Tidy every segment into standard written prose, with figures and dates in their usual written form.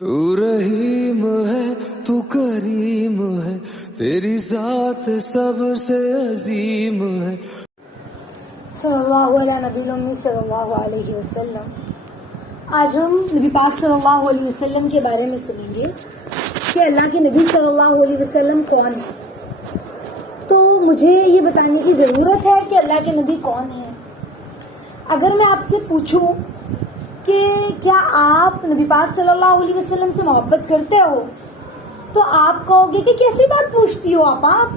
تو رحیم ہے تو کریم ہے تیری ذات سب سے عظیم ہے. صلی اللہ علیہ نبی الامی صلی اللہ علیہ وسلم. آج ہم نبی پاک صلی اللہ علیہ وسلم کے بارے میں سنیں گے کہ اللہ کے نبی صلی اللہ علیہ وسلم کون ہے. تو مجھے یہ بتانے کی ضرورت ہے کہ اللہ کے نبی کون ہیں. اگر میں آپ سے پوچھوں کہ کیا آپ نبی پاک صلی اللہ علیہ وسلم سے محبت کرتے ہو تو آپ کہو گے کہ کیسی بات پوچھتی ہو آپ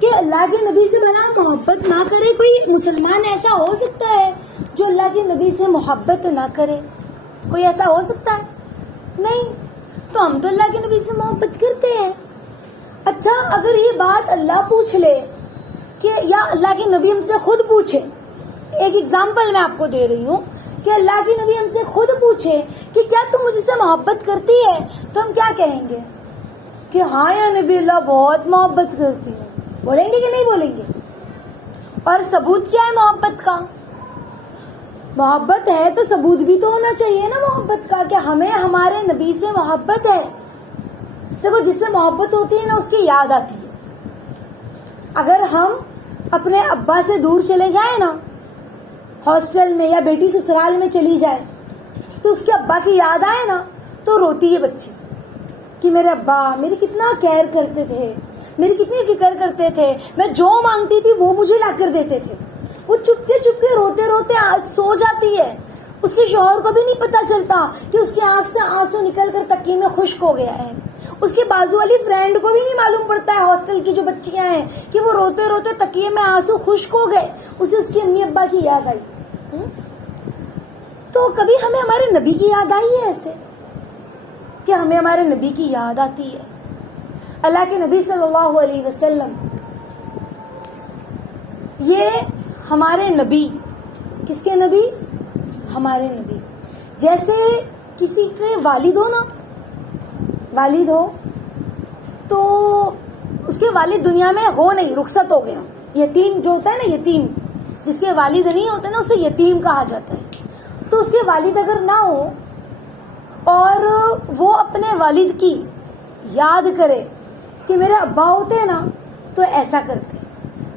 کہ اللہ کے نبی سے بنا محبت نہ کرے. کوئی مسلمان ایسا ہو سکتا ہے جو اللہ کے نبی سے محبت نہ کرے؟ کوئی ایسا ہو سکتا ہے؟ نہیں. تو ہم تو اللہ کے نبی سے محبت کرتے ہیں. اچھا، اگر یہ بات اللہ پوچھ لے کہ یا اللہ کے نبی ہم سے خود پوچھے، ایک ایگزامپل میں آپ کو دے رہی ہوں کہ اللہ کے نبی ہم سے خود پوچھے کہ کیا تم مجھ سے محبت کرتی ہے، تو ہم کیا کہیں گے کہ ہاں یا نبی اللہ بہت محبت کرتی ہے. بولیں گے کہ نہیں بولیں گے؟ اور ثبوت کیا ہے محبت کا؟ محبت ہے تو ثبوت بھی تو ہونا چاہیے نا محبت کا، کہ ہمیں ہمارے نبی سے محبت ہے. دیکھو، جس سے محبت ہوتی ہے نا اس کی یاد آتی ہے. اگر ہم اپنے ابا سے دور چلے جائیں نا، ہاسٹل میں یا بیٹی سسرال میں چلی جائے، تو اس کے ابا کی یاد آئے نا تو روتی ہے بچی کہ میرے ابا میری کتنا کیئر کرتے تھے، میری کتنی فکر کرتے تھے، میں جو مانگتی تھی وہ مجھے لا کر دیتے تھے. وہ چپکے چپکے روتے روتے سو جاتی ہے. اس کے شوہر کو بھی نہیں پتا چلتا کہ اس کی آنکھ سے آنسو نکل کر تکیے میں خشک ہو گیا ہے. اس کے بازو والی فرینڈ کو بھی نہیں معلوم پڑتا ہے، ہاسٹل کی جو بچیاں ہیں، کہ وہ روتے روتے تکیے میں آنسو خشک ہو گئے. اسے اس کی امی ابا کی یاد آئی. تو کبھی ہمیں ہمارے نبی کی یاد آئی ہے ایسے کہ ہمیں ہمارے نبی کی یاد آتی ہے؟ اللہ کے نبی صلی اللہ علیہ وسلم یہ ہمارے نبی. کس کے نبی؟ ہمارے نبی. جیسے کسی کے والد ہو نا، والد ہو تو اس کے والد دنیا میں ہو نہیں، رخصت ہو گئے ہوں. یتیم جو ہوتا ہے نا، یتیم جس کے والد نہیں ہوتے نا، اسے یتیم کہا جاتا ہے. تو اس کے والد اگر نہ ہو اور وہ اپنے والد کی یاد کرے کہ میرے ابا ہوتے نا تو ایسا کرتے،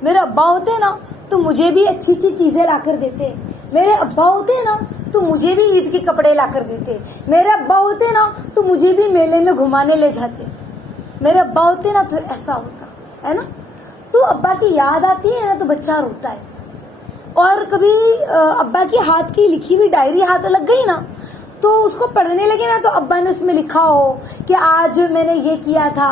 میرے ابا ہوتے نا تو مجھے بھی اچھی اچھی چیزیں لا کر دیتے، میرے ابا ہوتے نا تو مجھے بھی عید کے کپڑے لا کر دیتے، میرے ابا ہوتے نا تو مجھے بھی میلے میں گھمانے لے جاتے، میرے ابا ہوتے نا تو ایسا ہوتا ہے نا. تو ابا کی یاد آتی ہے نا تو بچہ روتا ہے. اور کبھی ابا کی ہاتھ کی لکھی ہوئی ڈائری ہاتھ لگ گئی نا تو اس کو پڑھنے لگے نا تو ابا نے اس میں لکھا ہو کہ آج میں نے یہ کیا تھا،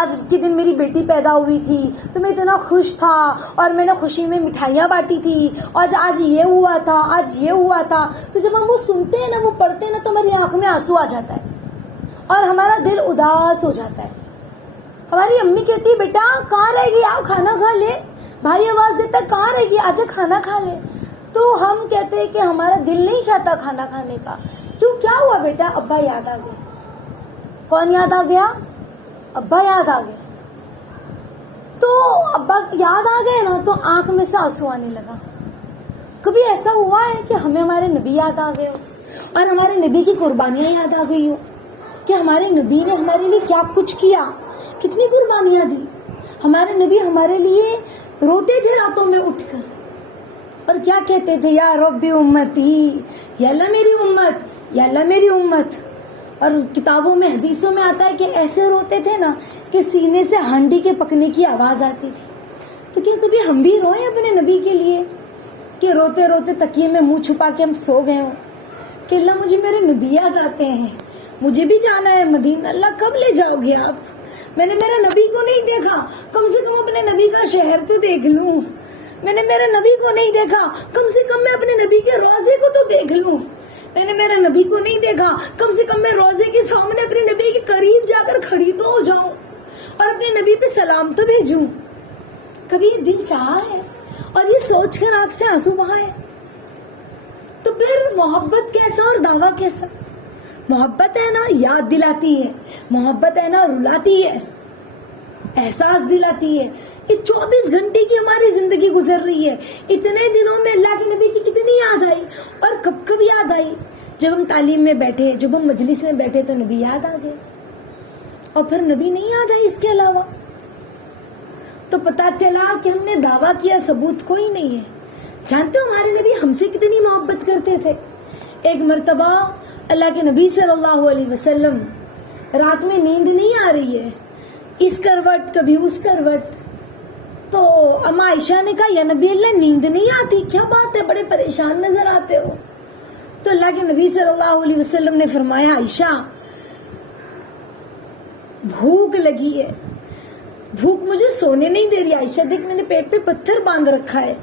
آج کے دن میری بیٹی پیدا ہوئی تھی تو میں اتنا خوش تھا اور میں نے خوشی میں مٹھائیاں بانٹی تھی، اور آج یہ ہوا تھا، آج یہ ہوا تھا. تو جب ہم وہ سنتے ہیں نا، وہ پڑھتے ہیں نا، تو ہماری آنکھ میں آنسو آ جاتا ہے اور ہمارا دل اداس ہو جاتا ہے. ہماری امی کہتی ہے بیٹا کہاں رہ گئی، آؤ کھانا کھا لے. بھائی آواز دیتا کہاں رہ گئی، آجا کھانا کھا لے. تو ہم کہتے ہیں کہ ہمارا دل نہیں چاہتا کھانا کھانے کا. کیوں، کیا ہوا بیٹا؟ ابا یاد آ گیا. کون یاد آ گیا؟ ابا یاد آ گیا. تو ابا یاد آ گئے نا تو آنکھ میں سے آنسو آنے لگا. کبھی ایسا ہوا ہے کہ ہمیں ہمارے نبی یاد آ گئے ہو اور ہمارے نبی کی قربانیاں یاد آ گئی ہو کہ ہمارے نبی نے ہمارے لیے کیا کچھ کیا، کتنی قربانیاں دی. ہمارے نبی ہمارے لیے روتے تھے راتوں میں اٹھ کر اور کیا کہتے تھے، یا رب امتی، یا اللہ میری امت، یا اللہ میری امت. اور کتابوں میں حدیثوں میں آتا ہے کہ ایسے روتے تھے نا کہ سینے سے ہانڈی کے پکنے کی آواز آتی تھی. تو کیا کبھی ہم بھی روئیں اپنے نبی کے لیے کہ روتے روتے تکیے میں منہ چھپا کے ہم سو گئے ہوں کہ اللہ مجھے میرے نبی یاد آتے ہیں، مجھے بھی جانا ہے مدینہ، اللہ کب لے جاؤ گے آپ؟ میں نے میرے نبی کو نہیں دیکھا، کم سے کم اپنے نبی کا شہر تو دیکھ لوں. میں نے میرے نبی کو نہیں دیکھا، کم سے کم میں اپنے نبی کے روضے کو تو دیکھ لوں. میں نے میرے نبی کو نہیں دیکھا، کم سے کم میں روضے کے سامنے اپنے نبی کے قریب جا کر کھڑی تو ہو جاؤں اور اپنے نبی پہ سلام تو بھیجوں. کبھی یہ دل چاہا ہے اور یہ سوچ کر آنکھ سے آنسو بہائے؟ تو پھر محبت کیسا اور دعویٰ کیسا؟ محبت ہے نا یاد دلاتی ہے، محبت ہے نا رلاتی ہے، احساس دلاتی ہے کہ 24 گھنٹے کی ہماری زندگی گزر رہی ہے. اتنے دنوں میں اللہ کے نبی کی کتنی یاد آئی اور کب کب یاد آئی جب ہم تعلیم میں بیٹھے, جب ہم مجلس میں بیٹھے تو نبی یاد آ گئے, اور پھر نبی نہیں یاد ہے اس کے علاوہ. تو پتا چلا کہ ہم نے دعویٰ کیا, ثبوت کوئی نہیں ہے. جانتے ہو ہمارے نبی ہم سے کتنی محبت کرتے تھے. ایک مرتبہ اللہ کے نبی صلی اللہ علیہ وسلم رات میں نیند نہیں آ رہی ہے, اس کروٹ کبھی اس کروٹ. تو اما عائشہ نے کہا یا نبی اللہ نیند نہیں آتی, کیا بات ہے, بڑے پریشان نظر آتے ہو. تو اللہ کے نبی صلی اللہ علیہ وسلم نے فرمایا عائشہ بھوک لگی ہے, بھوک مجھے سونے نہیں دے رہی. عائشہ دیکھ میں نے پیٹ پہ پتھر باندھ رکھا ہے,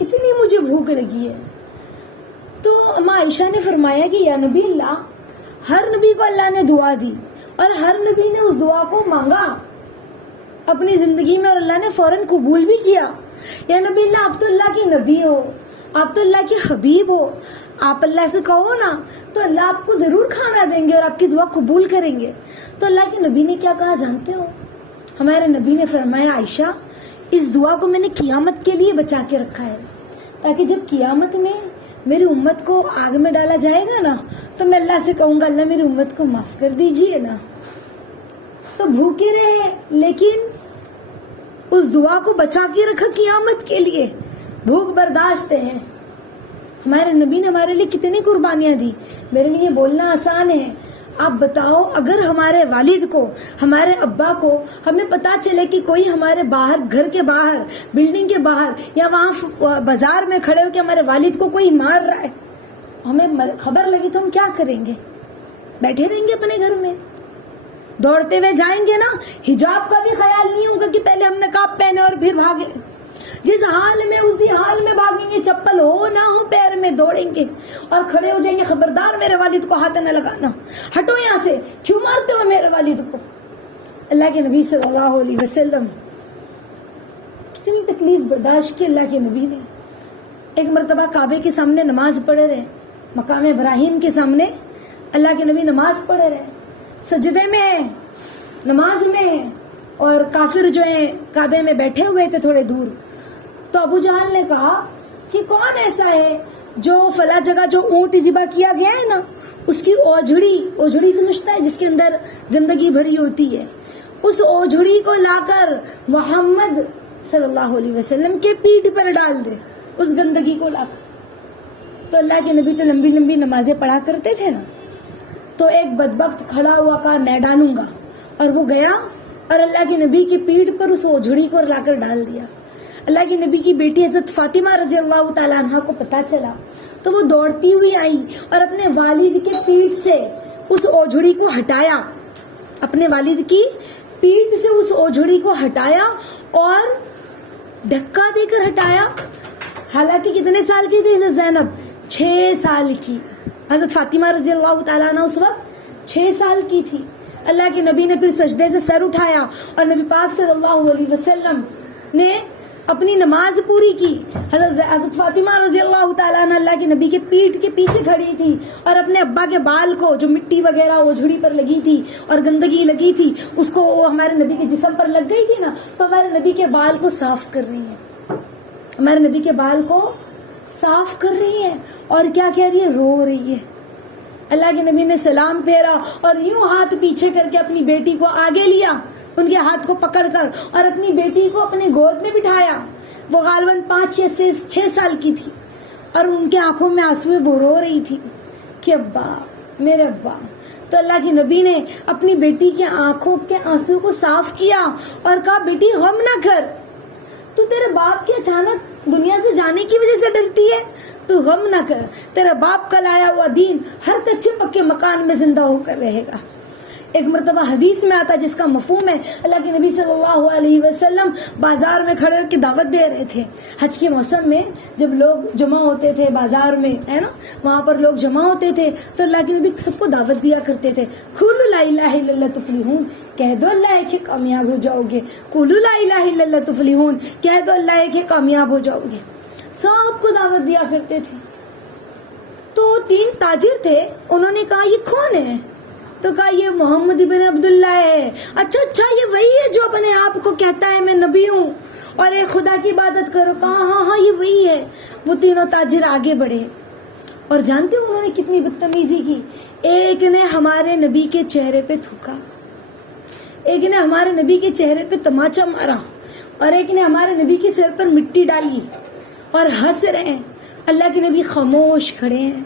اتنی مجھے بھوک لگی ہے. تو اما عائشہ نے فرمایا کہ یا نبی اللہ, ہر نبی کو اللہ نے دعا دی اور ہر نبی نے اس دعا کو مانگا اپنی زندگی میں, اور اللہ نے فوراً قبول بھی کیا. یا نبی اللہ آپ تو اللہ کی نبی ہو, آپ تو اللہ کے حبیب ہو, آپ اللہ سے کہو نا تو اللہ آپ کو ضرور کھانا دیں گے اور آپ کی دعا قبول کریں گے. تو اللہ کے نبی نے کیا کہا جانتے ہو؟ ہمارے نبی نے فرمایا عائشہ اس دعا کو میں نے قیامت کے لیے بچا کے رکھا ہے, تاکہ جب قیامت میں میری امت کو آگ میں ڈالا جائے گا نا تو میں اللہ سے کہوں گا اللہ میری امت کو معاف کر دیجئے نا. تو بھوکے رہے لیکن اس دعا کو بچا کے رکھا قیامت کے لیے, بھوک برداشت ہے. ہمارے نبی نے ہمارے لیے کتنی قربانیاں دی. میرے لیے بولنا آسان ہے, آپ بتاؤ اگر ہمارے والد کو, ہمارے ابا کو ہمیں پتا چلے کہ کوئی ہمارے باہر, گھر کے باہر, بلڈنگ کے باہر یا وہاں بازار میں کھڑے ہو کے ہمارے والد کو کوئی مار رہا ہے, ہمیں خبر لگی تو ہم کیا کریں گے؟ بیٹھے رہیں گے اپنے گھر میں, دوڑتے ہوئے جائیں گے نا. حجاب کا بھی خیال نہیں ہوگا کہ پہلے ہم نقاب پہنے اور پھر بھاگے. جس حال میں اسی حال میں بھاگیں گے, چپل ہو نہ ہو پیر میں دوڑیں گے اور کھڑے ہو جائیں گے, خبردار میرے والد کو ہاتھ نہ لگانا, ہٹو یہاں سے, کیوں مارتے ہو میرے والد کو. اللہ کے نبی صلی اللہ علیہ وسلم کتنی تکلیف برداشت کی اللہ کے نبی نے. ایک مرتبہ کعبے کے سامنے نماز پڑھے رہے, مقام ابراہیم کے سامنے اللہ کے نبی نماز پڑھے رہے, سجدے میں, نماز میں, اور کافر جو ہیں کعبے میں بیٹھے ہوئے تھے تھوڑے دور. تو ابو جہل نے کہا کہ کون ایسا ہے جو فلاں جگہ جو اونٹ ذبح کیا گیا ہے نا اس کی اوجھڑی سمجھتا ہے جس کے اندر گندگی بھری ہوتی ہے, اس اوجھڑی کو لا کر محمد صلی اللہ علیہ وسلم کے پیٹھ پر ڈال دے, اس گندگی کو لا کر. تو اللہ کے نبی تو لمبی لمبی نمازیں پڑھا کرتے تھے نا. تو ایک بدبخت کھڑا ہوا کہا میں ڈالوں گا, اور وہ گیا اور اللہ کے نبی کی پیٹھ پر اس اوجھڑی کو لا کر ڈال دیا. اللہ کے نبی کی بیٹی حضرت فاطمہ رضی اللہ تعالیٰ عنہ کو پتا چلا تو وہ دوڑتی ہوئی آئی اور اپنے والد کے پیٹھ سے اس اوجھڑی کو ہٹایا, اپنے والد کی پیٹھ سے اس اوجھڑی کو ہٹایا اور دھکا دے کر ہٹایا. حالانکہ کتنے سال کی تھی حضرت زینب؟ 6 سال کی. حضرت فاطمہ رضی اللہ تعالیٰ عنہ اس وقت 6 سال کی تھی. اللہ کے نبی نے پھر سجدے سے سر اٹھایا اور نبی پاک صلی اللہ علیہ وسلم نے اپنی نماز پوری کی. حضرت فاطمہ رضی اللہ تعالیٰ عنہ اللہ کے نبی کے پیٹھ کے پیچھے کھڑی تھی اور اپنے ابا کے بال کو جو مٹی وغیرہ اوجھڑی پر لگی تھی اور گندگی لگی تھی اس کو ہمارے نبی کے جسم پر لگ گئی تھی نا, تو ہمارے نبی کے بال کو صاف کر رہی ہے, ہمارے نبی کے بال کو صاف کر رہی ہے. اور کیا کہہ رہی ہے؟ رو رہی ہے. اللہ کے نبی نے سلام پھیرا اور یوں ہاتھ پیچھے کر کے اپنی بیٹی کو آگے لیا, ان کے ہاتھ کو پکڑ کر, اور اپنی بیٹی کو اپنے گود میں بٹھایا. وہ غالباً 5 یا 6 سال کی تھی اور ان کے آنکھوں میں آنسو, وہ رو رہی تھی کہ ابا, میرے ابا. تو اللہ کے نبی نے اپنی بیٹی کے آنکھوں کے آنسو کو صاف کیا اور کہا بیٹی غم نہ کر, تو تیرے باپ کے اچانک دنیا سے جانے کی وجہ سے ڈرتی ہے, تو غم نہ کر, تیرا باپ کا لایا ہوا دین ہر کچے پکے مکان میں زندہ ہو کر رہے گا. ایک مرتبہ حدیث میں آتا جس کا مفہوم ہے اللہ کے نبی صلی اللہ علیہ وسلم بازار میں کھڑے ہو کے دعوت دے رہے تھے. حج کے موسم میں جب لوگ جمع ہوتے تھے بازار میں, ہے نا, وہاں پر لوگ جمع ہوتے تھے تو اللہ کے نبی سب کو دعوت دیا کرتے تھے. قولوا لا الہ الا اللہ تفلحون, کہہ دو اللہ ایک ہے کامیاب ہو جاؤ گے. قولوا لا الہ الا اللہ تفلحون, کہہ دو اللہ ایک ہے کامیاب ہو جاؤ گے. سب کو دعوت دیا کرتے تھے. تو 3 تاجر تھے, انہوں نے کہا یہ کون ہے؟ تو کہا یہ محمد ابن عبداللہ ہے. اچھا یہ وہی ہے جو اپنے آپ کو کہتا ہے میں نبی ہوں اور ایک خدا کی عبادت کرو. کہا ہاں یہ وہی ہے. وہ تینوں تاجر آگے بڑھے اور جانتے ہو انہوں نے کتنی بدتمیزی کی؟ ایک نے ہمارے نبی کے چہرے پہ تھوکا، ایک نے ہمارے نبی کے چہرے پہ تماچا مارا، اور ایک نے ہمارے نبی کے سر پر مٹی ڈالی اور ہنس رہے ہیں۔ اللہ کے نبی خاموش کھڑے ہیں۔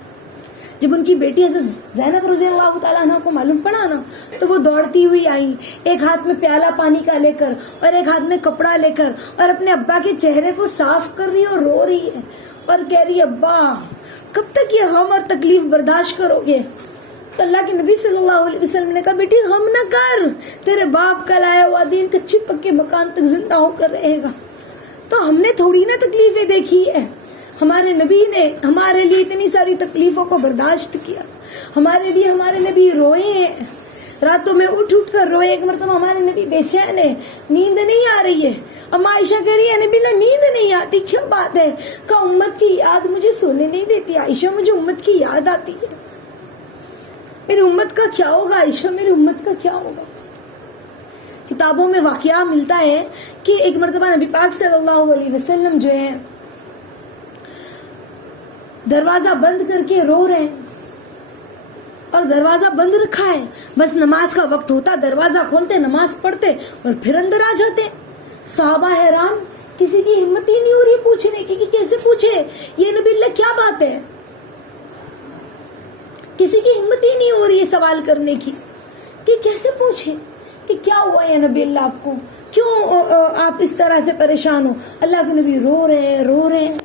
جب ان کی بیٹی حضرت زینب رضی اللہ تعالیٰ عنہ کو معلوم پڑا نا تو وہ دوڑتی ہوئی آئی، ایک ہاتھ میں پیالہ پانی کا لے کر اور ایک ہاتھ میں کپڑا لے کر، اور اپنے ابا کے چہرے کو صاف کر رہی ہے اور رو رہی ہے اور کہہ رہی ہے ابا کب تک یہ غم اور تکلیف برداشت کرو گے؟ تو اللہ کے نبی صلی اللہ علیہ وسلم نے کہا بیٹی غم نہ کر، تیرے باپ کا لایا ہوا دین کچے پکے مکان تک زندہ ہو کر رہے گا۔ تو ہم نے تھوڑی نا تکلیفیں دیکھی ہے، ہمارے نبی نے ہمارے لیے اتنی ساری تکلیفوں کو برداشت کیا، ہمارے لیے ہمارے نبی روئے ہیں، راتوں میں اٹھ اٹھ کر روئے۔ ایک مرتبہ ہمارے نبی بے چین ہے، نیند نہیں آ رہی ہے، اما عائشہ کہہ رہی ہے نبی اللہ نیند نہیں آتی، کیا بات ہے؟ کہ امت کی یاد مجھے سونے نہیں دیتی عائشہ، مجھے امت کی یاد آتی ہے، میری امت کا کیا ہوگا عائشہ، میری امت کا کیا ہوگا؟ کتابوں میں واقعہ ملتا ہے کہ ایک مرتبہ نبی پاک صلی اللہ علیہ وسلم جو ہے دروازہ بند کر کے رو رہے ہیں، اور دروازہ بند رکھا ہے، بس نماز کا وقت ہوتا دروازہ کھولتے نماز پڑھتے اور پھر اندر آ جاتے۔ صحابہ حیران، کسی کی ہمت ہی نہیں ہو رہی پوچھنے کی کہ کیسے پوچھے یہ نبی اللہ کیا بات ہے، کسی کی ہمت ہی نہیں ہو رہی ہے سوال کرنے کی کہ کیسے پوچھے کہ کیا ہوا یا نبی اللہ آپ کو، کیوں آپ اس طرح سے پریشان ہو؟ اللہ کے نبی رو رہے ہیں۔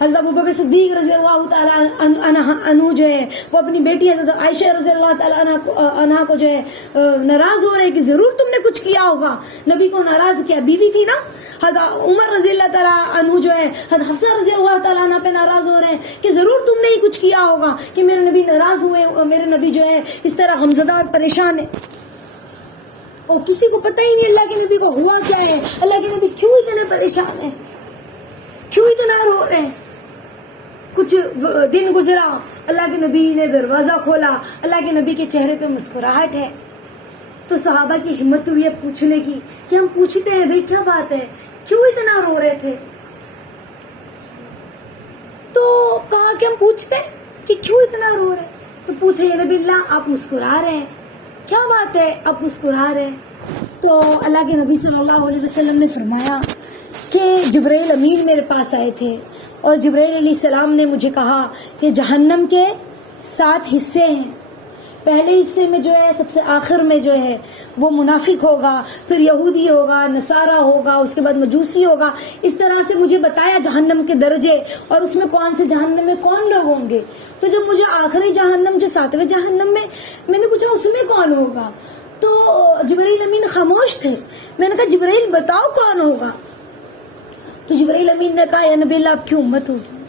حضرت ابوبکر صدیق رضی اللہ تعالیٰ عنہ جو ہے وہ اپنی بیٹی حضرت عائشہ رضی اللہ تعالیٰ عنہ کو جو ہے ناراض ہو رہے کہ ضرور تم نے کچھ کیا ہوگا، نبی کو ناراض کیا، بیوی تھی نا۔ حضرت عمر رضی اللہ تعالیٰ عنہ جو ہے حضرت حفصہ رضی اللہ تعالیٰ عنہ پہ ناراض ہو رہے ہیں کہ ضرور تم نے ہی کچھ کیا ہوگا کہ میرے نبی ناراض ہوئے، میرے نبی جو ہے اس طرح غمزدہ اور پریشان ہے۔ اور کسی کو پتہ ہی نہیں اللہ کے نبی کو ہوا کیا ہے، اللہ کے نبی کیوں اتنے پریشان ہیں، کیوں اتنا رو رہے ہیں۔ کچھ دن گزرا، اللہ کے نبی نے دروازہ کھولا، اللہ کے نبی کے چہرے پہ مسکراہٹ ہے، تو صحابہ کی ہمت ہوئی ہے پوچھنے کی کہ ہم پوچھتے ہیں بھئی کیا بات ہے، کیوں اتنا رو رہے تھے؟ تو کہا کہ ہم پوچھتے ہیں کہ کیوں اتنا رو رہے، تو پوچھے یا نبی اللہ آپ مسکرا رہے ہیں، کیا بات ہے آپ مسکرا رہے ہیں؟ تو اللہ کے نبی صلی اللہ علیہ وسلم نے فرمایا کہ جبرائیل امین میرے پاس آئے تھے، اور جبرائیل علیہ السلام نے مجھے کہا کہ جہنم کے 7 حصے ہیں، پہلے حصے میں جو ہے سب سے آخر میں جو ہے وہ منافق ہوگا، پھر یہودی ہوگا، نصارہ ہوگا، اس کے بعد مجوسی ہوگا، اس طرح سے مجھے بتایا جہنم کے درجے اور اس میں کون سے جہنم میں کون لوگ ہوں گے۔ تو جب مجھے آخری جہنم جو 7ویں جہنم میں نے پوچھا اس میں کون ہوگا، تو جبرائیل امین خاموش تھے۔ میں نے کہا جبرائیل بتاؤ کون ہوگا، تو جبرائیل امین نے کہا یا نبی اللہ آپ کی امت ہوگی۔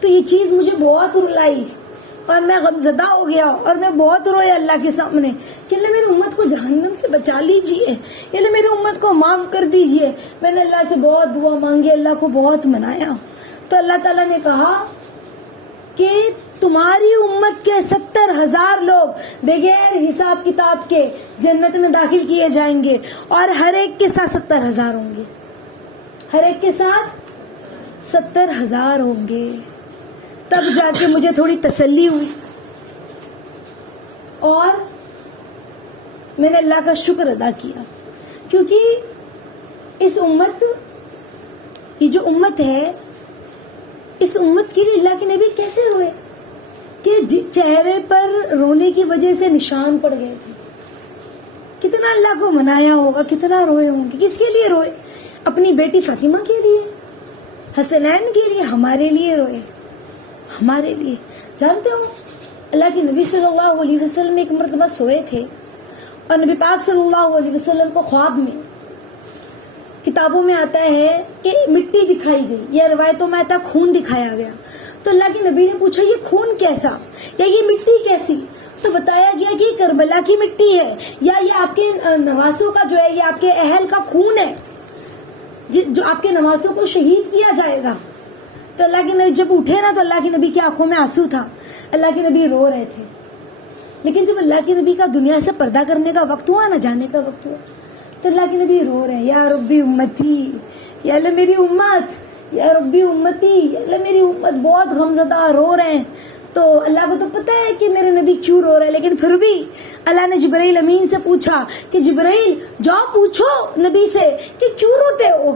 تو یہ چیز مجھے بہت رلائی اور میں غمزدہ ہو گیا اور میں بہت رویا اللہ کے سامنے کہ اللہ میری امت کو جہنم سے بچا لیجئے، یا اللہ میری امت کو معاف کر دیجئے۔ میں نے اللہ سے بہت دعا مانگی، اللہ کو بہت منایا، تو اللہ تعالیٰ نے کہا کہ تمہاری امت کے 70,000 لوگ بغیر حساب کتاب کے جنت میں داخل کیے جائیں گے، اور ہر ایک کے ساتھ 70,000 ہوں گے، ہر ایک کے ساتھ 70,000 ہوں گے۔ تب جا کے مجھے تھوڑی تسلی ہوئی اور میں نے اللہ کا شکر ادا کیا، کیونکہ اس امت، یہ جو امت ہے، اس امت کے لیے اللہ کے نبی کیسے روئے کہ چہرے پر رونے کی وجہ سے نشان پڑ گئے تھے۔ کتنا اللہ کو منایا ہوگا، کتنا روئے ہوں گے۔ کس کے لیے روئے؟ اپنی بیٹی فاطمہ کے لیے، حسنین کے لیے، ہمارے لیے روئے، ہمارے لیے۔ جانتے ہو اللہ کے نبی صلی اللہ علیہ وسلم ایک مرتبہ سوئے تھے اور نبی پاک صلی اللہ علیہ وسلم کو خواب میں، کتابوں میں آتا ہے کہ مٹی دکھائی گئی، یا روایتوں میں آتا خون دکھایا گیا۔ تو اللہ کے نبی نے پوچھا یہ خون کیسا، یا یہ مٹی کیسی؟ تو بتایا گیا کہ یہ کربلا کی مٹی ہے، یا یہ آپ کے نواسوں کا جو ہے، یہ آپ کے اہل کا خون ہے جو آپ کے نواسوں کو شہید کیا جائے گا۔ تو اللہ کے نبی جب اٹھے نا تو اللہ کے نبی کی آنکھوں میں آنسو تھا، اللہ کے نبی رو رہے تھے۔ لیکن جب اللہ کے نبی کا دنیا سے پردہ کرنے کا وقت ہوا نا، جانے کا وقت ہوا، تو اللہ کے نبی رو رہے ہیں، یا ربی امتی، یا اللہ میری امت، یا ربی امتی، اللہ میری امت بہت غمزدہ، رو رہے ہیں. تو اللہ کو تو پتہ ہے کہ میرے نبی کیوں رو رہے ہیں، لیکن پھر بھی اللہ نے جبرائیل امین سے پوچھا کہ جبرائیل جاؤ پوچھو نبی سے کہ کیوں روتے ہو،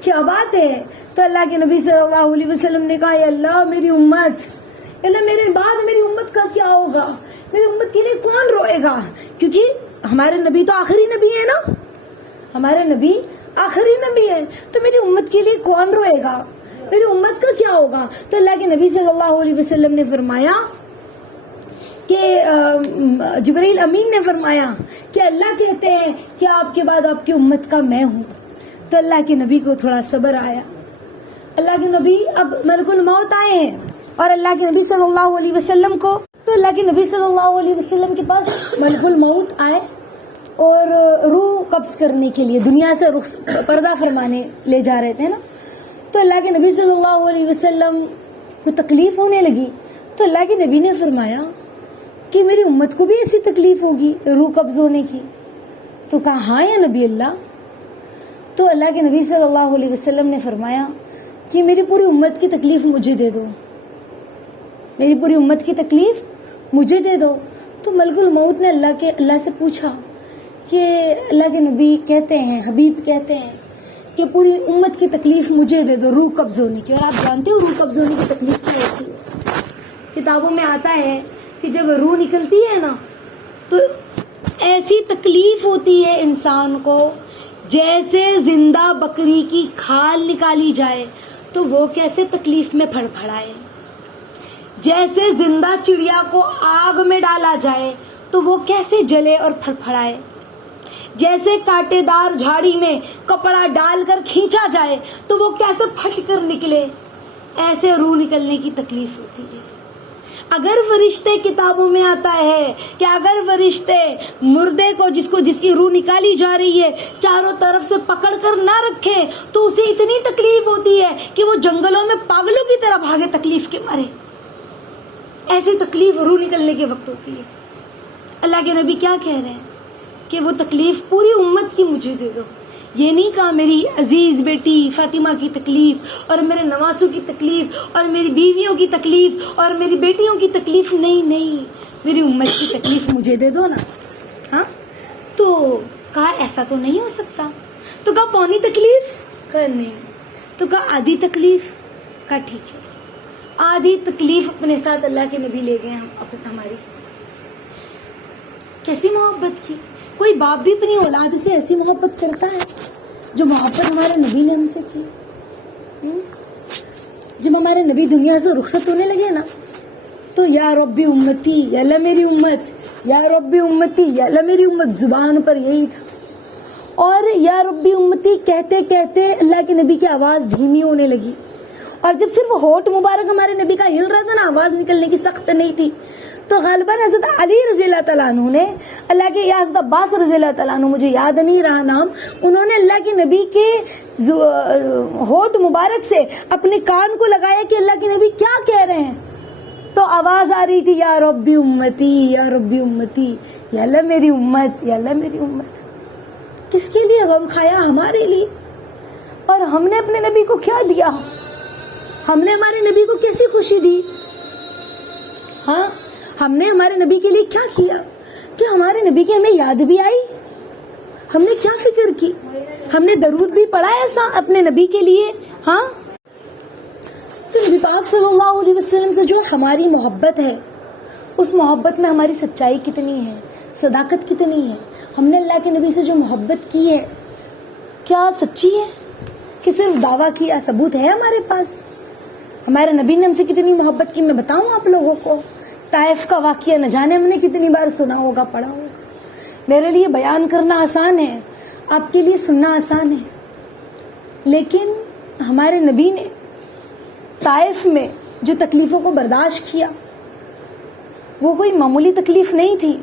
کیا بات ہے. تو اللہ کے نبی صلی اللہ علیہ وسلم نے کہا یا اللہ میری امت، اللہ میرے بعد میری امت کا کیا ہوگا، میری امت کے لیے کون روئے گا، کیونکہ ہمارے نبی تو آخری نبی ہے نا، ہمارے نبی آخری نبی ہے، تو میری امت کے لیے کون روئے گا، میری امت کا کیا ہوگا. تو اللہ کے نبی صلی اللہ علیہ وسلم نے فرمایا کہ جبرائیل امین نے فرمایا کہ اللہ کہتے ہیں کہ آپ کے بعد آپ کی امت کا میں ہوں. تو اللہ کے نبی کو تھوڑا صبر آیا. اللہ کے نبی اب ملک الموت آئے ہیں اور اللہ کے نبی صلی اللہ علیہ وسلم کو، تو اللہ کے نبی صلی اللہ علیہ وسلم کے پاس ملک الموت آئے اور روح قبض کرنے کے لیے دنیا سے پردہ فرمانے لے جا رہے تھے نا. تو اللہ کے نبی صلی اللہ علیہ وسلم کو تکلیف ہونے لگی. تو اللہ کے نبی نے فرمایا کہ میری امت کو بھی ایسی تکلیف ہوگی روح قبض ہونے کی. تو کہا ہاں یا نبی اللہ. تو اللہ کے نبی صلی اللہ علیہ وسلم نے فرمایا کہ میری پوری امت کی تکلیف مجھے دے دو، میری پوری امت کی تکلیف مجھے دے دو. تو ملک الموت نے اللہ سے پوچھا کہ اللہ کے نبی کہتے ہیں، حبیب کہتے ہیں کہ پوری امت کی تکلیف مجھے دے دو روح قبض ہونے کی. اور آپ جانتے ہو روح قبض ہونے کی تکلیف کیا ہوتی ہے. کتابوں میں آتا ہے کہ جب روح نکلتی ہے نا تو ایسی تکلیف ہوتی ہے انسان کو جیسے زندہ بکری کی کھال نکالی جائے تو وہ کیسے تکلیف میں پھڑپھڑائے، جیسے زندہ چڑیا کو آگ میں ڈالا جائے تو وہ کیسے جلے اور پھڑپھڑائے، جیسے کانٹے دار جھاڑی میں کپڑا ڈال کر کھینچا جائے تو وہ کیسے پھٹ کر نکلے، ایسے روح نکلنے کی تکلیف ہوتی ہے. اگر فرشتے کتابوں میں آتا ہے کہ اگر فرشتے مردے کو جس کی روح نکالی جا رہی ہے چاروں طرف سے پکڑ کر نہ رکھے تو اسے اتنی تکلیف ہوتی ہے کہ وہ جنگلوں میں پاگلوں کی طرح بھاگے تکلیف کے مارے. ایسی تکلیف روح نکلنے کے وقت ہوتی ہے. اللہ کے نبی کیا کہہ رہے ہیں کہ وہ تکلیف پوری امت کی مجھے دے دو. یہ نہیں کہا میری عزیز بیٹی فاطمہ کی تکلیف اور میرے نواسوں کی تکلیف اور میری بیویوں کی تکلیف اور میری بیٹیوں کی تکلیف، نہیں، میری امت کی تکلیف مجھے دے دو نا. ہاں تو کہا ایسا تو نہیں ہو سکتا. تو کہا پونی تکلیف، کہا نہیں. تو کہا آدھی تکلیف، کہا ٹھیک ہے. آدھی تکلیف اپنے ساتھ اللہ کے نبی لے گئے ہماری. کیسی محبت کی. کوئی باپ بھی اپنی اولاد سے ایسی محبت کرتا ہے جو محبت ہمارے نبی نے ہم سے کی. جب ہمارے نبی دنیا سے رخصت ہونے لگے نا تو یا ربی امتی، یا اللہ میری امت، یا ربی امتی، یا اللہ میری امت زبان پر یہی تھا. اور یا ربی امتی کہتے کہتے اللہ کے نبی کی آواز دھیمی ہونے لگی. اور جب صرف ہونٹ مبارک ہمارے نبی کا ہل رہا تھا نا، آواز نکلنے کی سخت نہیں تھی، تو غالباً حضرت علی رضی اللہ تعالیٰ عنہ نے اللہ کے، یا حضرت عباس رضی اللہ تعالیٰ عنہ، مجھے یاد نہیں رہا نام، انہوں نے اللہ کے نبی کے ہونٹ مبارک سے اپنے کان کو لگایا کہ اللہ کے نبی کیا کہہ رہے ہیں. تو آواز آ رہی تھی یا ربی امتی، یا ربی امتی، یا اللہ میری امت، یا اللہ میری امت. کس کے لیے غم کھایا؟ ہمارے لیے. اور ہم نے اپنے نبی کو کیا دیا؟ ہم نے ہمارے نبی کو کیسی خوشی دی؟ ہاں ہم نے ہمارے نبی کے لیے کیا کیا کہ ہمارے نبی کی ہمیں یاد بھی آئی؟ ہم نے کیا فکر کی؟ ہم نے درود بھی پڑھا ایسا اپنے نبی کے لیے؟ ہاں تو نبی پاک صلی اللہ علیہ وسلم سے جو ہماری محبت ہے اس محبت میں ہماری سچائی کتنی ہے، صداقت کتنی ہے. ہم نے اللہ کے نبی سے جو محبت کی ہے کیا سچی ہے کہ صرف دعویٰ کیا؟ ثبوت ہے ہمارے پاس. ہمارے نبی نے ہم سے کتنی محبت کی میں بتاؤں آپ لوگوں کو. طائف کا واقعہ نہ جانے ہم نے کتنی بار سنا ہوگا، پڑھا ہوگا. میرے لیے بیان کرنا آسان ہے، آپ کے لیے سننا آسان ہے. لیکن ہمارے نبی نے طائف میں جو تکلیفوں کو برداشت کیا وہ کوئی معمولی تکلیف نہیں تھی.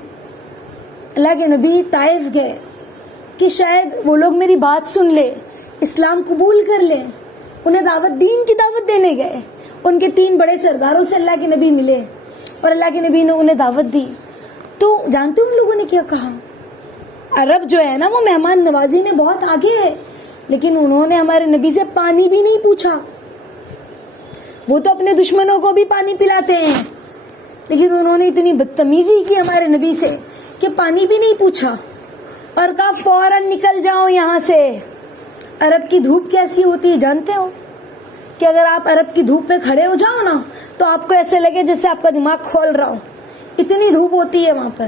اللہ کے نبی طائف گئے کہ شاید وہ لوگ میری بات سن لے، اسلام قبول کر لیں. انہیں دعوت، دین کی دعوت دینے گئے. ان کے 3 بڑے سرداروں سے اللہ کے نبی ملے اور اللہ کے نبی نے انہیں دعوت دی. تو جانتے ان لوگوں نے کیا کہا؟ عرب جو ہے نا وہ مہمان نوازی میں بہت آگے ہے، لیکن انہوں نے ہمارے نبی سے پانی بھی نہیں پوچھا. وہ تو اپنے دشمنوں کو بھی پانی پلاتے ہیں، لیکن انہوں نے اتنی بدتمیزی کی ہمارے نبی سے کہ پانی بھی نہیں پوچھا اور کہا فوراً نکل جاؤ یہاں سے۔ عرب کی دھوپ کیسی ہوتی ہے جانتے ہو کہ اگر آپ عرب کی دھوپ میں کھڑے ہو جاؤ نا تو آپ کو ایسے لگے جیسے آپ کا دماغ کھول رہا ہو، اتنی دھوپ ہوتی ہے وہاں پر۔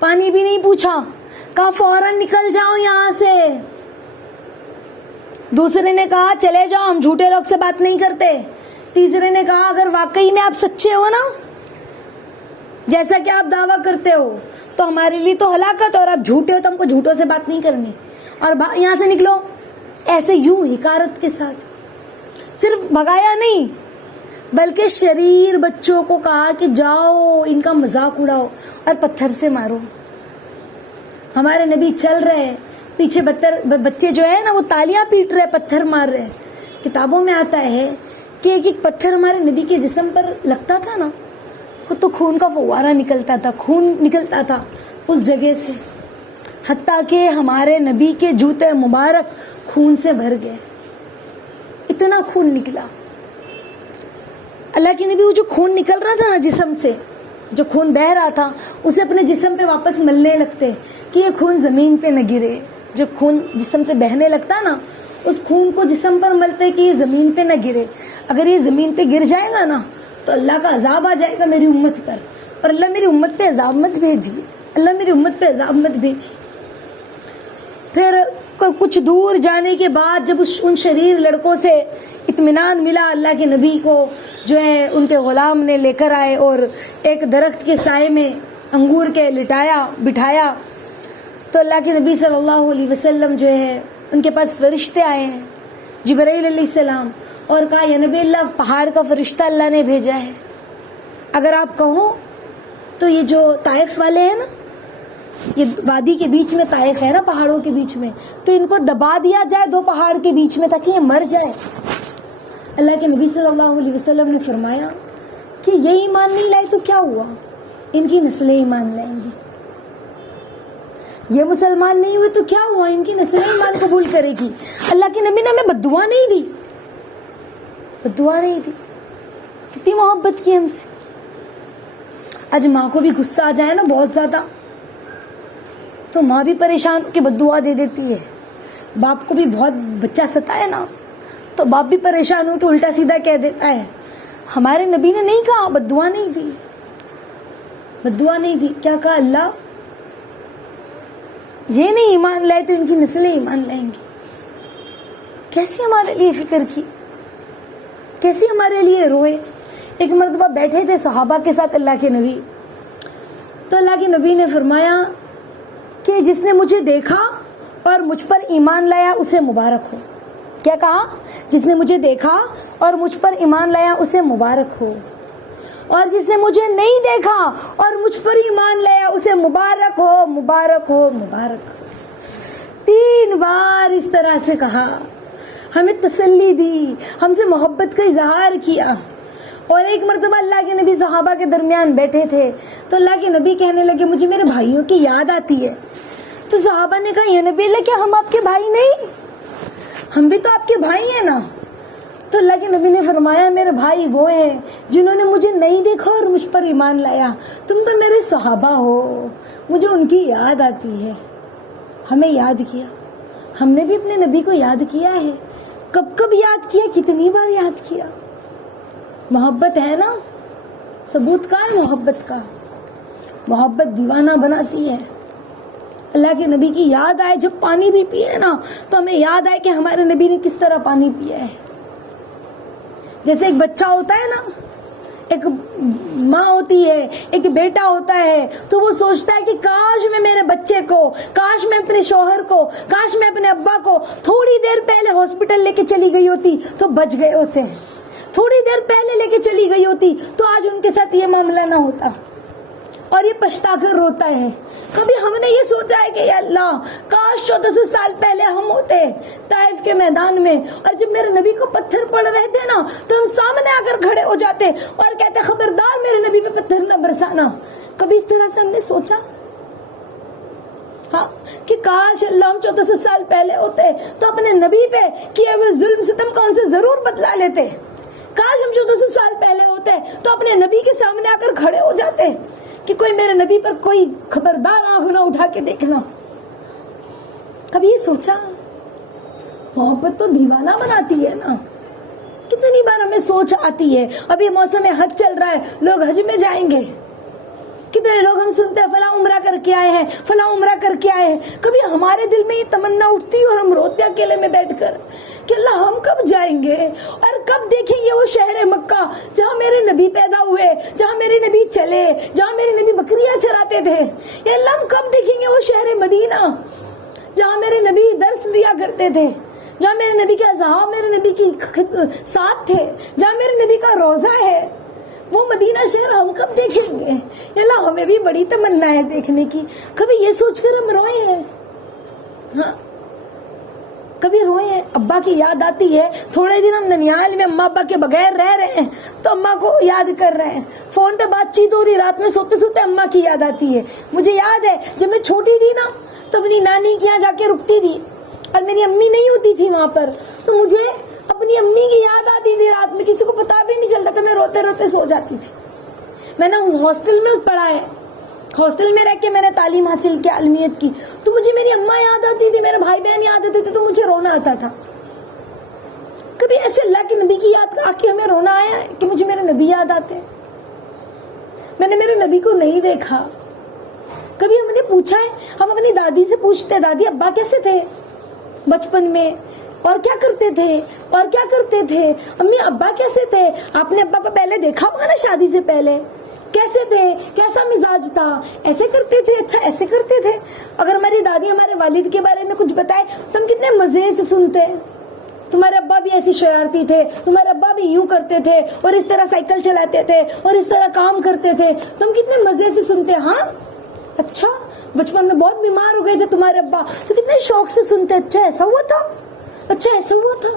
پانی بھی نہیں پوچھا، کہا فوراً نکل جاؤ یہاں سے۔ دوسرے نے کہا چلے جاؤ، ہم جھوٹے لوگ سے بات نہیں کرتے۔ تیسرے نے کہا اگر واقعی میں آپ سچے ہو نا، جیسا کہ آپ دعویٰ کرتے ہو، تو ہمارے لیے تو ہلاکت، اور آپ جھوٹے ہو تو ہم کو جھوٹوں سے بات نہیں کرنی، اور یہاں سے نکلو۔ ایسے یوں حکارت کے ساتھ صرف بھگایا نہیں، بلکہ شریر بچوں کو کہا کہ جاؤ ان کا مذاق اڑاؤ اور پتھر سے مارو۔ ہمارے نبی چل رہے، پیچھے بچے جو ہے نا وہ تالیاں پیٹ رہے، پتھر مار رہے۔ کتابوں میں آتا ہے کہ ایک ایک پتھر ہمارے نبی کے جسم پر لگتا تھا نا تو خون کا فوارہ نکلتا تھا، خون نکلتا تھا اس جگہ سے، حتیٰ کہ ہمارے نبی کے جوتے مبارک خون سے بھر گئے، اتنا خون نکلا۔ اللہ کے نبی وہ جو خون نکل رہا تھا نا جسم سے، جو خون بہ رہا تھا، اسے اپنے جسم پہ واپس ملنے لگتے کہ یہ خون زمین پہ نہ گرے۔ جو خون جسم سے بہنے لگتا نا، اس خون کو جسم پر ملتے کہ یہ زمین پہ نہ گرے۔ اگر یہ زمین پہ گر جائے گا نا تو اللہ کا عذاب آ جائے گا میری امت پر، اور اللہ میری امت پہ عذاب مت بھیجیے، اللہ میری امت پہ عذاب مت بھیجیے۔ پھر کچھ دور جانے کے بعد جب ان شریر لڑکوں سے اطمینان ملا، اللہ کے نبی کو جو ہے ان کے غلام نے لے کر آئے اور ایک درخت کے سائے میں انگور کے لٹایا بٹھایا، تو اللہ کے نبی صلی اللہ علیہ وسلم جو ہے ان کے پاس فرشتے آئے ہیں، جبرائیل علیہ السلام، اور کہا یا نبی اللہ پہاڑ کا فرشتہ اللہ نے بھیجا ہے۔ اگر آپ کہو تو یہ جو طائف والے ہیں نا، یہ وادی کے بیچ میں طائف ہے نا، پہاڑوں کے بیچ میں، تو ان کو دبا دیا جائے دو پہاڑ کے بیچ میں تاکہ یہ مر جائے۔ اللہ کے نبی صلی اللہ علیہ وسلم نے فرمایا کہ یہ ایمان نہیں لائے تو کیا ہوا، ان کی نسلیں ایمان لائیں گی۔ یہ مسلمان نہیں ہوئے تو کیا ہوا، ان کی نسلیں ایمان قبول کرے گی۔ اللہ کے نبی نے ہمیں بد دعا نہیں دی، بد دعا نہیں دی، کتنی محبت کی ہم سے۔ آج ماں کو بھی غصہ آ جائے نا بہت زیادہ تو ماں بھی پریشان ہو کے بد دعا دے دیتی ہے، باپ کو بھی بہت بچہ ستائے نا تو باپ بھی پریشان ہو کے الٹا سیدھا کہہ دیتا ہے۔ ہمارے نبی نے نہیں کہا، بد دعا نہیں دی، بد دعا نہیں دی۔ کیا کہا؟ اللہ یہ نہیں ایمان لائے تو ان کی نسلیں ایمان لائیں گی۔ کیسی ہمارے لیے فکر کی، کیسی ہمارے لیے روئے۔ ایک مرتبہ بیٹھے تھے صحابہ کے ساتھ اللہ کے نبی، تو اللہ کے نبی نے فرمایا کہ جس نے مجھے دیکھا اور مجھ پر ایمان لایا اسے مبارک ہو۔ کیا کہا؟ جس نے مجھے دیکھا اور مجھ پر ایمان لایا اسے مبارک ہو، اور جس نے مجھے نہیں دیکھا اور مجھ پر ایمان لایا اسے مبارک ہو، مبارک ہو، مبارک ہو۔ 3 بار اس طرح سے کہا، ہمیں تسلی دی، ہم سے محبت کا اظہار کیا۔ اور ایک مرتبہ اللہ کے نبی صحابہ کے درمیان بیٹھے تھے تو اللہ کے نبی کہنے لگے مجھے میرے بھائیوں کی یاد آتی ہے۔ تو صحابہ نے کہا یا نبی اللہ کیا ہم آپ کے بھائی نہیں؟ ہم بھی تو آپ کے بھائی ہیں نا۔ تو اللہ کے نبی نے فرمایا میرے بھائی وہ ہیں جنہوں نے مجھے نہیں دیکھا اور مجھ پر ایمان لایا، تم تو میرے صحابہ ہو، مجھے ان کی یاد آتی ہے۔ ہمیں یاد کیا، ہم نے بھی اپنے نبی کو یاد کیا ہے۔ کب کب یاد کیا، کتنی بار یاد کیا۔ محبت ہے نا، ثبوت کا ہے محبت کا، محبت دیوانہ بناتی ہے۔ اللہ کے نبی کی یاد آئے، جب پانی بھی پیے نا تو ہمیں یاد آئے کہ ہمارے نبی نے کس طرح پانی پیا ہے۔ جیسے ایک بچہ ہوتا ہے نا، ایک ماں ہوتی ہے، ایک بیٹا ہوتا ہے، تو وہ سوچتا ہے کہ کاش میں میرے بچے کو، کاش میں اپنے شوہر کو، کاش میں اپنے ابا کو تھوڑی دیر پہلے ہاسپٹل لے کے چلی گئی ہوتی تو بچ گئے ہوتے ہیں، تھوڑی دیر پہلے لے کے چلی گئی ہوتی تو آج ان کے ساتھ یہ معاملہ نہ ہوتا، اور یہ پچھتا کر روتا ہے۔ کبھی ہم نے یہ سوچا ہے کہ یا اللہ کاش 1400 سال پہلے ہم ہوتے طائف کے میدان میں، اور جب میرے نبی کو پتھر پڑ رہے تھے نا تو ہم سامنے آ کر کھڑے ہو جاتے اور کہتے خبردار میرے نبی پہ پتھر نہ برسانا۔ کبھی اس طرح سے ہم نے سوچا ہاں کہ کاش اللہ ہم 1400 سال پہلے ہوتے تو اپنے نبی پہ کیے ہوئے ظلم ستم کا ان سے ضرور بدلا لیتے۔ کاش ہم 1400 سال پہلے ہوتے تو اپنے نبی کے سامنے آ کر کھڑے ہو جاتے کہ کوئی میرے نبی پر کوئی خبردار آنکھ نہ اٹھا کے دیکھنا. کبھی یہ سوچا؟ محبت تو دیوانہ بناتی ہے نا. کتنی بار ہمیں سوچ آتی ہے ابھی موسم حج چل رہا ہے, لوگ حج میں جائیں گے, کتنے لوگ ہم سنتے ہیں فلاں عمرہ کر کے آئے ہیں, فلاں عمرہ کر کے آئے ہیں. کبھی ہمارے دل میں یہ تمنا اٹھتی اور ہم روتے اکیلے میں بیٹھ کر کہ اللہ ہم کب جائیں گے اور کب دیکھیں گے وہ شہر مکہ جہاں میرے نبی پیدا ہوئے, جہاں میرے نبی چلے, جہاں میرے نبی بکریاں چراتے تھے. یا اللہ ہم کب دیکھیں گے وہ شہر مدینہ جہاں میرے نبی درس دیا کرتے تھے, جہاں میرے نبی کے اصحاب میرے نبی کی ساتھ تھے, جہاں میرے نبی کا روزہ ہے, وہ مدینہ شہر ہم کب دیکھیں گے. اللہ ہمیں بھی بڑی تمنا ہے دیکھنے کی. کبھی یہ سوچ کر ہم روئے ہیں؟ ہاں کبھی روئے ہیں؟ ابا کی یاد آتی ہے, تھوڑے دن ہم ننیال میں اماں ابا کے بغیر رہ رہے ہیں تو اماں کو یاد کر رہے ہیں, فون پہ بات چیت ہو رہی, رات میں سوتے سوتے اماں کی یاد آتی ہے. مجھے یاد ہے جب میں چھوٹی تھی نا تو اپنی نانی کے یہاں جا کے رکتی تھی اور میری امی نہیں ہوتی تھی وہاں پر, تو مجھے اپنی امی کی یاد آتی تھی رات میں, کسی کو پتا بھی نہیں چلتا تھا, میں روتے روتے سو جاتی تھی. میں نے ہاسٹل میں پڑھا ہے, ہاسٹل میں رہ کے میں نے تعلیم حاصل کی عالمیت کی, تو مجھے میری اماں یاد آتی تھی, میرے بھائی بہن یاد آتے تھے, تو مجھے رونا آتا تھا. کبھی ایسے اللہ کے نبی کی یاد آ کے ہمیں رونا آیا ہے کہ مجھے میرے نبی یاد آتے ہیں, میں نے میرے نبی کو نہیں دیکھا. کبھی ہم نے پوچھا ہے, ہم اپنی دادی سے پوچھتے دادی ابا کیسے تھے بچپن میں, اور کیا کرتے تھے, اور کیا کرتے تھے, امی ابا کیسے تھے, آپ نے ابا کو پہلے دیکھا ہوگا نا شادی سے پہلے, کیسے تھے, کیسا مزاج تھا, ایسے کرتے تھے, اچھا ایسے کرتے تھے. اگر ہماری دادی ہمارے والد کے بارے میں کچھ بتائے تو ہم کتنے مزے سے سنتے, تمہارے ابا بھی ایسی شرارتی تھے, تمہارے ابا بھی یوں کرتے تھے, اور اس طرح سائیکل چلاتے تھے, اور اس طرح کام کرتے تھے, تو ہم کتنے مزے سے سنتے. ہاں اچھا بچپن میں بہت بیمار ہو گئے تھے تمہارے ابا, تو کتنے شوق سے سنتے, اچھا ایسا ہوا تھا, اچھا ایسا ہوا تھا.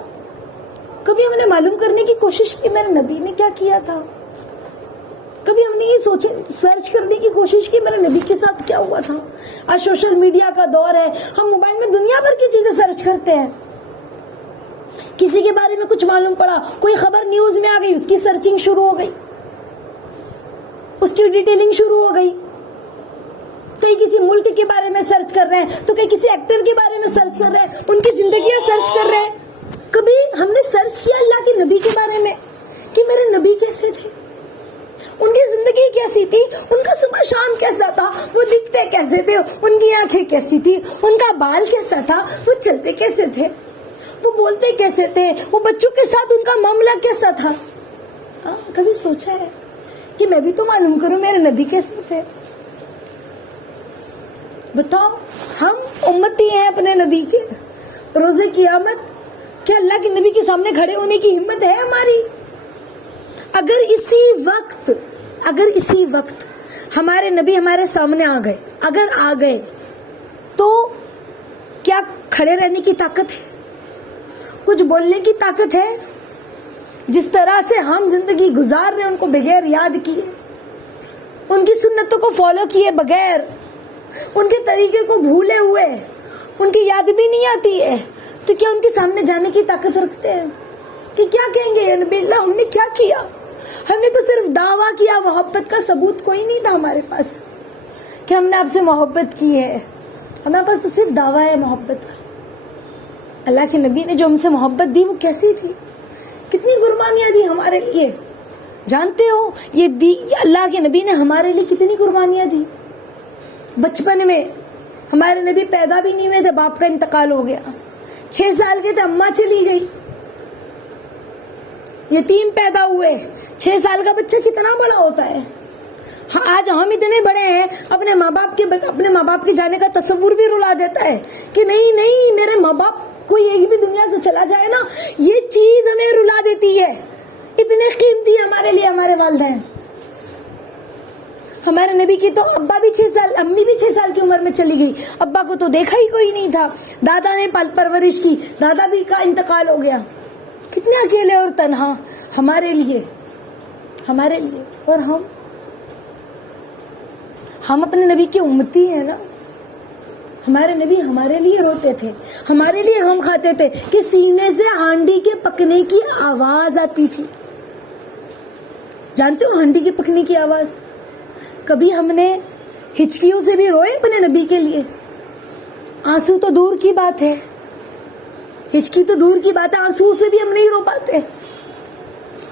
کبھی ہم نے معلوم کرنے کی کوشش کی میرے نبی نے کیا کیا تھا؟ کبھی ہم نے یہ سوچے سرچ کرنے کی کوشش کی میرے نبی کے ساتھ کیا ہوا تھا؟ آج سوشل میڈیا کا دور ہے, ہم موبائل میں دنیا بھر کی چیزیں سرچ کرتے ہیں. کسی کے بارے میں کچھ معلوم پڑا, کوئی خبر نیوز میں آ گئی, اس کی سرچنگ شروع ہو گئی, اس کی ڈیٹیلنگ شروع ہو گئی. کئی کسی ملک کے بارے میں سرچ کر رہے ہیں, تو کئی کسی ایکٹر کے بارے میں سرچ کر رہے ہیں, ان کی زندگیاں سرچ کر رہے ہیں. کبھی ہم نے سرچ کیا اللہ کے نبی کے بارے میں کہ میرے نبی کیسے تھے, ان کی زندگی کیسی تھی, ان کا صبح شام کیسا تھا, وہ دکھتے کیسے تھے, ان کی آنکھیں کیسی تھی, ان کا بال کیسا تھا, وہ چلتے کیسے تھے, وہ بولتے کیسے تھے, وہ بچوں کے ساتھ ان کا معاملہ کیسا تھا. کبھی سوچا ہے کہ میں بھی تو معلوم کروں میرے نبی کیسے تھے؟ بتاؤ, ہم امتی ہیں اپنے نبی کے. روزے قیامت کیا اللہ کے نبی کے سامنے کھڑے ہونے کی ہمت ہے ہماری؟ اگر اسی وقت ہمارے نبی ہمارے سامنے آ گئے, اگر آ گئے تو کیا کھڑے رہنے کی طاقت ہے, کچھ بولنے کی طاقت ہے؟ جس طرح سے ہم زندگی گزار رہے ہیں ان کو بغیر یاد کیے, ان کی سنتوں کو فالو کیے بغیر, ان کے طریقے کو بھولے ہوئے, ان کی یاد بھی نہیں آتی ہے, تو کیا ان کے سامنے جانے کی طاقت رکھتے ہیں کہ کیا کہیں گے, نبی اللہ ہم نے کیا کیا؟ ہم نے تو صرف دعویٰ کیا, محبت کا ثبوت کوئی نہیں تھا ہمارے پاس کہ ہم نے آپ سے محبت کی ہے, ہمارے پاس تو صرف دعویٰ ہے محبت کا. اللہ کے نبی نے جو ہم سے محبت دی وہ کیسی تھی, کتنی قربانیاں دی ہمارے لیے, جانتے ہو یہ اللہ کے نبی نے ہمارے لیے کتنی قربانیاں دی. بچپن میں ہمارے نبی پیدا بھی نہیں ہوئے تھے, باپ کا انتقال ہو گیا, 6 سال کے تھے اماں چلی گئی, یتیم پیدا ہوئے. 6 سال کا بچہ کتنا بڑا ہوتا ہے. آج ہم اتنے بڑے ہیں, اپنے ماں باپ کے جانے کا تصور بھی رلا دیتا ہے کہ نہیں میرے ماں باپ کوئی ایک بھی دنیا سے چلا جائے نا, یہ چیز ہمیں رلا دیتی ہے. اتنے قیمتی ہے ہمارے لیے ہمارے والدین. ہمارے نبی کی تو ابا بھی 6 سال, امی بھی 6 سال کی عمر میں چلی گئی, ابا کو تو دیکھا ہی کوئی نہیں تھا, دادا نے پرورش کی, دادا بھی کا انتقال ہو گیا. کتنے اکیلے اور تنہا ہمارے لیے. اور ہم اپنے نبی کی امتی ہیں نا. ہمارے نبی ہمارے لیے روتے تھے, ہمارے لیے غم کھاتے تھے کہ سینے سے ہانڈی کے پکنے کی آواز آتی تھی. جانتے ہو ہنڈی کے پکنے کی آواز؟ کبھی ہم نے ہچکیوں سے بھی روئے اپنے نبی کے لیے؟ آنسو تو دور کی بات ہے، ہچکی تو دور کی بات ہے، آنسو سے بھی ہم نہیں رو پاتے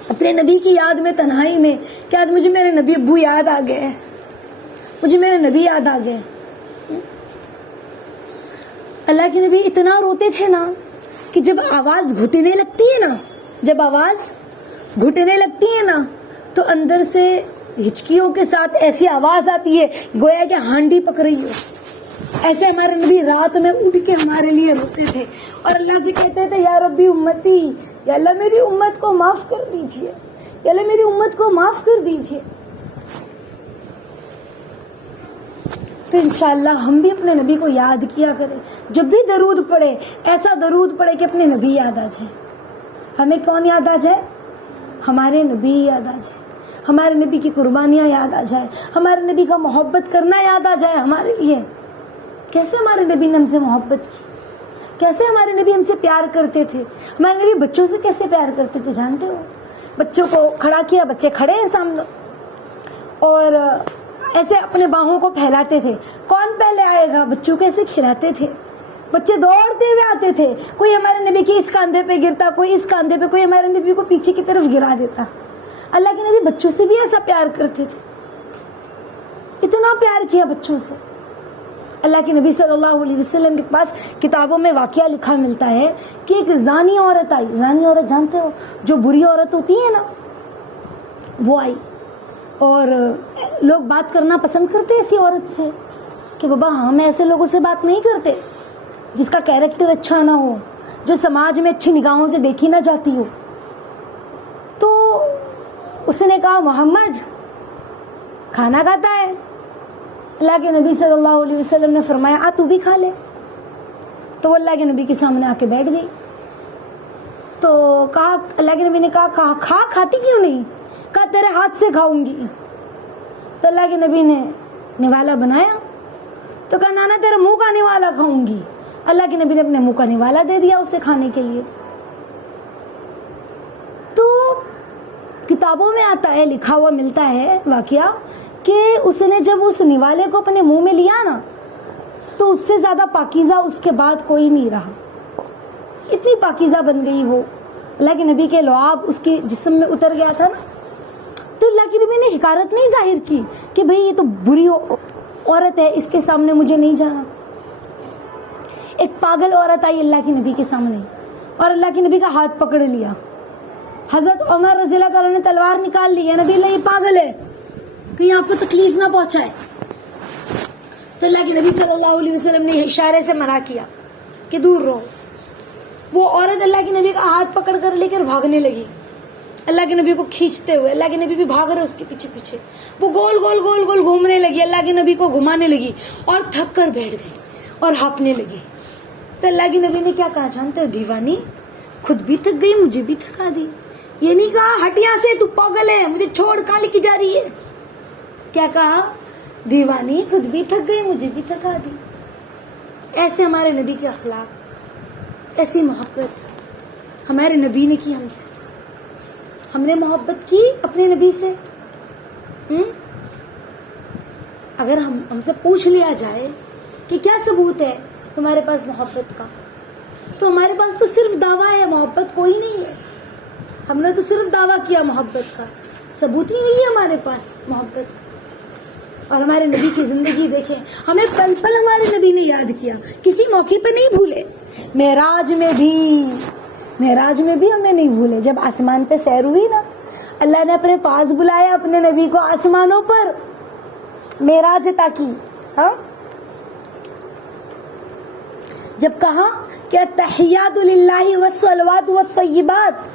اپنے نبی کی یاد میں، تنہائی میں، کہ آج مجھے میرے نبی ابو یاد آ گئے، مجھے میرے نبی یاد آ گئے۔ اللہ کے نبی اتنا روتے تھے نا کہ جب آواز گھٹنے لگتی ہے نا، جب آواز گھٹنے لگتی ہے نا تو اندر سے ہچکیوں کے ساتھ ایسی آواز آتی ہے گویا کہ ہانڈی پک رہی ہو۔ ایسے ہمارے نبی رات میں اٹھ کے ہمارے لیے روتے تھے اور اللہ سے کہتے تھے یا ربی امتی، یا اللہ میری امت کو معاف کر دیجیے، یا اللہ میری امت کو معاف کر دیجیے۔ تو انشاءاللہ ہم بھی اپنے نبی کو یاد کیا کریں، جب بھی درود پڑھے ایسا درود پڑھے کہ اپنے نبی یاد آ جائے۔ ہمیں کون یاد آ جائے؟ ہمارے نبی یاد آ جائے، ہمارے نبی کی قربانیاں یاد آ جائے، ہمارے نبی کا محبت کرنا یاد آ جائے ہمارے لیے۔ کیسے ہمارے نبی نے ہم سے محبت کی، کیسے ہمارے نبی ہم سے پیار کرتے تھے، ہمارے نبی بچوں سے کیسے پیار کرتے تھے جانتے ہو؟ بچوں کو کھڑا کیا، بچے کھڑے ہیں سامنے اور ایسے اپنے باہوں کو پھیلاتے تھے، کون پہلے آئے گا، بچوں کو ایسے کھلاتے تھے، بچے دوڑتے ہوئے آتے تھے، کوئی ہمارے نبی کے اس کاندھے پہ گرتا، کوئی اس کاندھے پہ، کوئی ہمارے نبی کو پیچھے کی طرف گرا دیتا۔ اللہ کے نبی بچوں سے بھی ایسا پیار کرتے تھے، اتنا پیار کیا بچوں سے۔ اللہ کے نبی صلی اللہ علیہ وسلم کے پاس کتابوں میں واقعہ لکھا ملتا ہے کہ ایک زانی عورت آئی، زانی عورت جانتے ہو جو بری عورت ہوتی ہے نا، وہ آئی اور لوگ بات کرنا پسند کرتے ایسی عورت سے کہ بابا ہم ایسے لوگوں سے بات نہیں کرتے جس کا کیریکٹر اچھا نہ ہو، جو سماج میں اچھی نگاہوں سے دیکھی نہ جاتی ہو۔ تو اس نے کہا محمد کھانا کھاتا ہے؟ اللہ کے نبی صلی اللہ علیہ وسلم نے فرمایا آ تو بھی کھا لے۔ تو وہ اللہ کے نبی کے سامنے آ کے بیٹھ گئی۔ تو کہا، اللہ کے نبی نے کہا کھاتی کیوں نہیں؟ کہا تیرے ہاتھ سے کھاؤں گی۔ تو اللہ کے نبی نے نوالا بنایا تو کہا نانا تیرا منہ کا نوالا کھاؤں گی۔ اللہ کے نبی نے اپنے منہ کا نوالا دے دیا اسے کھانے کے لیے۔ تو کتابوں میں آتا ہے، لکھا ہوا ملتا ہے واقعہ کہ اس نے جب اس نوالے کو اپنے منہ میں لیا نا تو اس سے زیادہ پاکیزہ اس کے بعد کوئی نہیں رہا، اتنی پاکیزہ بن گئی وہ۔ اللہ کے نبی کے لعاب اس کے جسم میں اتر گیا تھا نا، تو اللہ کے نبی نے حقارت نہیں ظاہر کی کہ بھئی یہ تو بری عورت ہے، اس کے سامنے مجھے نہیں جانا۔ ایک پاگل عورت آئی اللہ کے نبی کے سامنے اور اللہ کے نبی کا ہاتھ پکڑ لیا۔ حضرت عمر رضی اللہ تعالیٰ نے تلوار نکال لی، نبی اللہ یہ پاگل ہے کہیں آپ کو تکلیف نہ پہنچائے۔ تو اللہ کے نبی صلی اللہ علیہ وسلم نے اشارے سے منع کیا کہ دور رہو۔ وہ عورت اللہ کے نبی کا ہاتھ پکڑ کر لے کر بھاگنے لگی، اللہ کے نبی کو کھینچتے ہوئے۔ اللہ کے نبی بھی بھاگ رہے اس کے پیچھے پیچھے، وہ گول گول گول گول گھومنے لگی، اللہ کے نبی کو گھمانے لگی اور تھک کر بیٹھ گئی اور ہانپنے لگی۔ تو اللہ کے نبی نے کیا کہا جانتے ہو؟ دیوانی خود بھی تھک گئی مجھے بھی تھکا دی۔ یہ نہیں کہا ہٹ یہاں سے تو پاگل ہے مجھے چھوڑ کہاں لے کے جا رہی ہے، کیا کہا؟ دیوانی خود بھی تھک گئی مجھے بھی تھکا دی۔ ایسے ہمارے نبی کے اخلاق، ایسی محبت ہمارے نبی نے کی ہم سے۔ ہم نے محبت کی اپنے نبی سے۔ اگر ہم سے پوچھ لیا جائے کہ کیا ثبوت ہے تمہارے پاس محبت کا، تو ہمارے پاس تو صرف دعویٰ ہے، محبت کوئی نہیں ہے۔ ہم نے تو صرف دعویٰ کیا محبت کا، ثبوت نہیں ہے ہمارے پاس محبت۔ اور ہمارے نبی کی زندگی دیکھیں، ہمیں پل پل ہمارے نبی نے یاد کیا، کسی موقع پہ نہیں بھولے۔ معراج میں بھی ہمیں نہیں بھولے۔ جب آسمان پہ سیر ہوئی نا، اللہ نے اپنے پاس بلایا اپنے نبی کو آسمانوں پر، معراج عطا کی۔ ہاں جب کہا کہ التحیات للہ والصلوات والطیبات،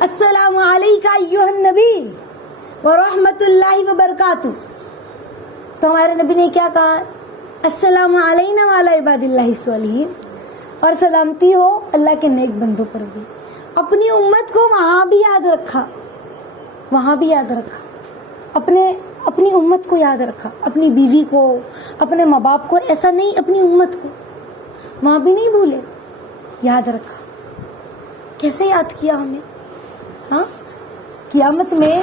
السلام علیکہ ایھا النبی ورحمۃ اللہ وبرکاتہ، تو ہمارے نبی نے کیا کہا؟ السلام علینا وعلی عباد اللہ الصالحین، اور سلامتی ہو اللہ کے نیک بندوں پر بھی۔ اپنی امت کو وہاں بھی یاد رکھا، اپنی امت کو یاد رکھا، اپنی بیوی کو، اپنے ماں باپ کو، ایسا نہیں، اپنی امت کو وہاں بھی نہیں بھولے، یاد رکھا۔ کیسے یاد کیا ہمیں؟ ہاں قیامت میں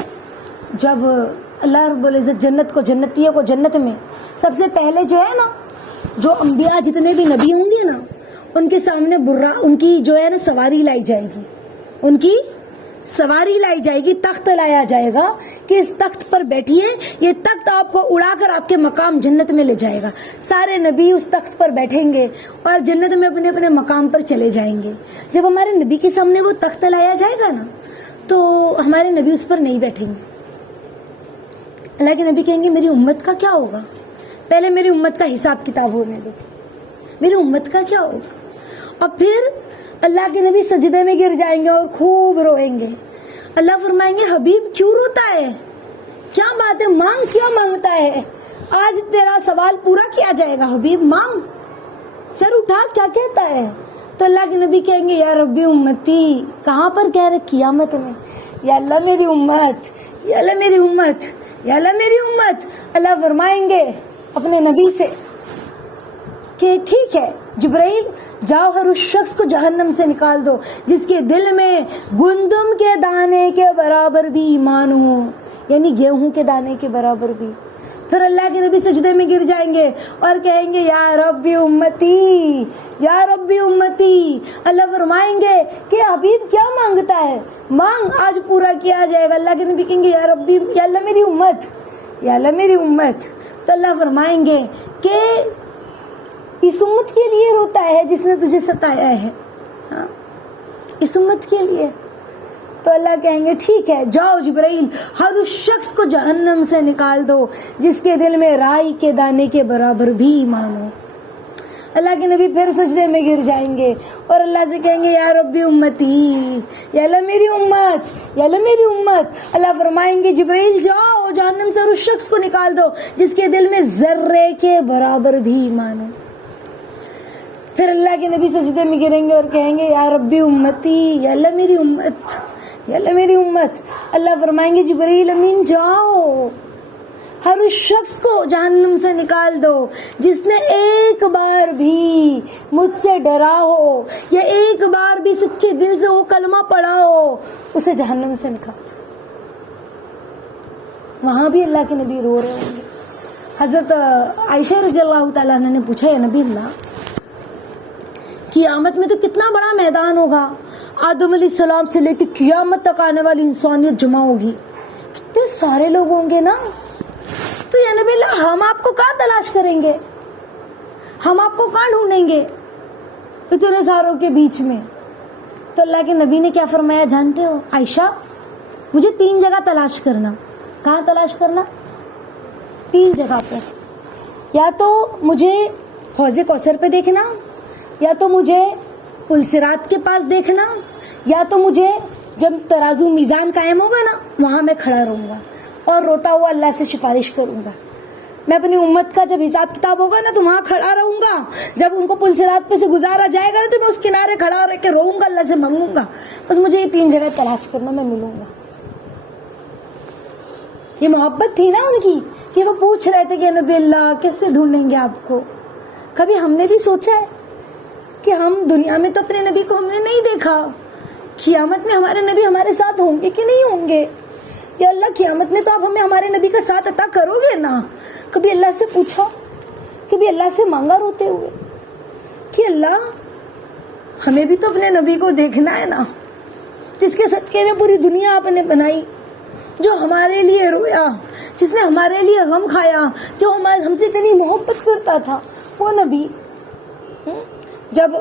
جب اللہ رب العزت جنت کو جنتیوں کو جنت میں سب سے پہلے جو ہے نا جو انبیاء جتنے بھی نبی ہوں گے نا ان کے سامنے ان کی جو ہے نا سواری لائی جائے گی, ان کی سواری لائی جائے گی, تخت لایا جائے گا کہ اس تخت پر بیٹھیے, یہ تخت آپ کو اڑا کر آپ کے مقام جنت میں لے جائے گا. سارے نبی اس تخت پر بیٹھیں گے اور جنت میں اپنے اپنے مقام پر چلے جائیں گے. جب ہمارے نبی کے سامنے وہ تخت لایا جائے گا نا تو ہمارے نبی اس پر نہیں بیٹھیں گے. اللہ کے نبی کہیں گے میری امت کا کیا ہوگا, پہلے میری امت کا حساب کتاب ہونے دو, میری امت کا کیا ہوگا. اور پھر اللہ کے نبی سجدے میں گر جائیں گے اور خوب روئیں گے. اللہ فرمائیں گے حبیب کیوں روتا ہے, کیا بات ہے, مانگ, کیا مانگتا ہے, آج تیرا سوال پورا کیا جائے گا, حبیب مانگ, سر اٹھا, کیا کہتا ہے. تو اللہ کے نبی کہیں گے یا ربی امتی, کہاں پر کہہ رہے, قیامت میں, یا اللہ میری امت, یا اللہ میری امت, یا اللہ میری امت. اللہ فرمائیں گے اپنے نبی سے کہ ٹھیک ہے جبرائیل جاؤ ہر اس شخص کو جہنم سے نکال دو جس کے دل میں گندم کے دانے کے برابر بھی ایمان ہو, یعنی گیہوں کے دانے کے برابر بھی. پھر اللہ کے نبی سجدے میں گر جائیں گے اور کہیں گے یا ربی امتی, یا ربی امتی. اللہ فرمائیں گے کہ حبیب کیا مانگتا ہے, مانگ, آج پورا کیا جائے گا. اللہ کے نبی کہیں گے یا ربی, یا اللہ میری امت, یا اللہ میری امت. تو اللہ فرمائیں گے کہ اس امت کے لیے روتا ہے جس نے تجھے ستایا ہے, ہاں اس امت کے لیے. تو اللہ کہیں گے ٹھیک ہے جاؤ جبرائیل ہر اس شخص کو جہنم سے نکال دو جس کے دل میں رائی کے دانے کے برابر بھی ایمان ہو. اللہ کے نبی پھر سجدے میں گر جائیں گے اور اللہ سے کہیں گے یا ربی امتی, یا اللہ میری امت, یا اللہ میری امت. اللہ فرمائیں گے جبرائیل جاؤ جہنم سے اس شخص کو نکال دو جس کے دل میں ذرے کے برابر بھی ایمان ہو. پھر اللہ کے نبی سجدے میں گریں گے اور کہیں گے یا ربی امتی, یا اللہ میری امت, یا اللہ میری امت. اللہ فرمائیں گے جبرائیل امین جاؤ ہر اس شخص کو جہنم سے نکال دو جس نے ایک بار بھی مجھ سے ڈرا ہو یا ایک بار بھی سچے دل سے وہ کلمہ پڑھا ہو, اسے جہنم سے نکال دو. وہاں بھی اللہ کے نبی رو رہے ہوں گے. حضرت عائشہ رضی اللہ تعالیٰ عنہ نے پوچھا یا نبی اللہ قیامت میں تو کتنا بڑا میدان ہوگا, آدم علیہ السلام سے لے کے قیامت تک آنے والی انسانیت جمع ہوگی, کتنے سارے لوگ ہوں گے نا. تو یا نبی اللہ ہم آپ کو کہاں تلاش کریں گے, ہم آپ کو کہاں ڈھونڈیں گے اتنے ساروں کے بیچ میں. تو اللہ کے نبی نے کیا فرمایا جانتے ہو, عائشہ مجھے 3 جگہ تلاش کرنا. کہاں تلاش کرنا, 3 جگہ پر. یا تو مجھے حوض کوثر پہ دیکھنا, یا تو مجھے پل صراط کے پاس دیکھنا, یا تو مجھے جب ترازو میزان قائم ہوگا نا وہاں میں کھڑا رہوں گا اور روتا ہوا اللہ سے سفارش کروں گا. میں اپنی امت کا جب حساب کتاب ہوگا نا تو وہاں کھڑا رہوں گا. جب ان کو پل صراط پہ سے گزارا جائے گا نا تو میں اس کنارے کھڑا رہ کے روؤں گا, اللہ سے مانگوں گا. بس مجھے یہ 3 جگہ تلاش کرنا, میں ملوں گا. یہ محبت تھی نا ان کی کہ وہ پوچھ رہے تھے کہ نبی اللہ کیسے ڈھونڈیں گے آپ کو. کبھی ہم نے بھی سوچا ہے کہ ہم دنیا میں تو اپنے نبی کو ہم نے نہیں دیکھا, قیامت میں ہمارے نبی ہمارے ساتھ ہوں گے کہ نہیں ہوں گے. یا اللہ قیامت میں تو آپ ہمیں ہمارے نبی کا ساتھ عطا کرو گے نا. کبھی اللہ سے پوچھا, کبھی اللہ سے مانگا روتے ہوئے کہ اللہ ہمیں بھی تو اپنے نبی کو دیکھنا ہے نا, جس کے صدقے میں پوری دنیا آپ نے بنائی, جو ہمارے لیے رویا, جس نے ہمارے لیے غم کھایا, جو ہم سے اتنی محبت کرتا تھا, وہ نبی. جب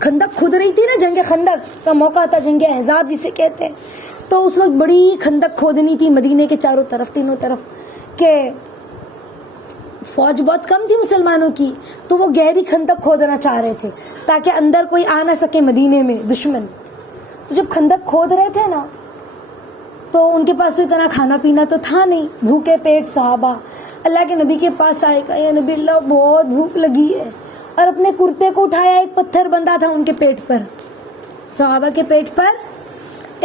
خندق کھود رہی تھی نا, جنگ خندق کا موقع تھا, جنگ احزاب جسے کہتے ہیں, تو اس وقت بڑی خندق کھودنی تھی مدینے کے چاروں طرف, تینوں طرف, کہ فوج بہت کم تھی مسلمانوں کی, تو وہ گہری خندق کھودنا چاہ رہے تھے تاکہ اندر کوئی آ نہ سکے مدینے میں دشمن. تو جب خندق کھود رہے تھے نا تو ان کے پاس اتنا کھانا پینا تو تھا نہیں, بھوکے پیٹ صحابہ اللہ کے نبی کے پاس آئے, کہا یا نبی اللہ بہت بھوک لگی ہے, اور اپنے کرتے کو اٹھایا, ایک پتھر بندھا تھا ان کے پیٹ پر, صحابہ کے پیٹ پر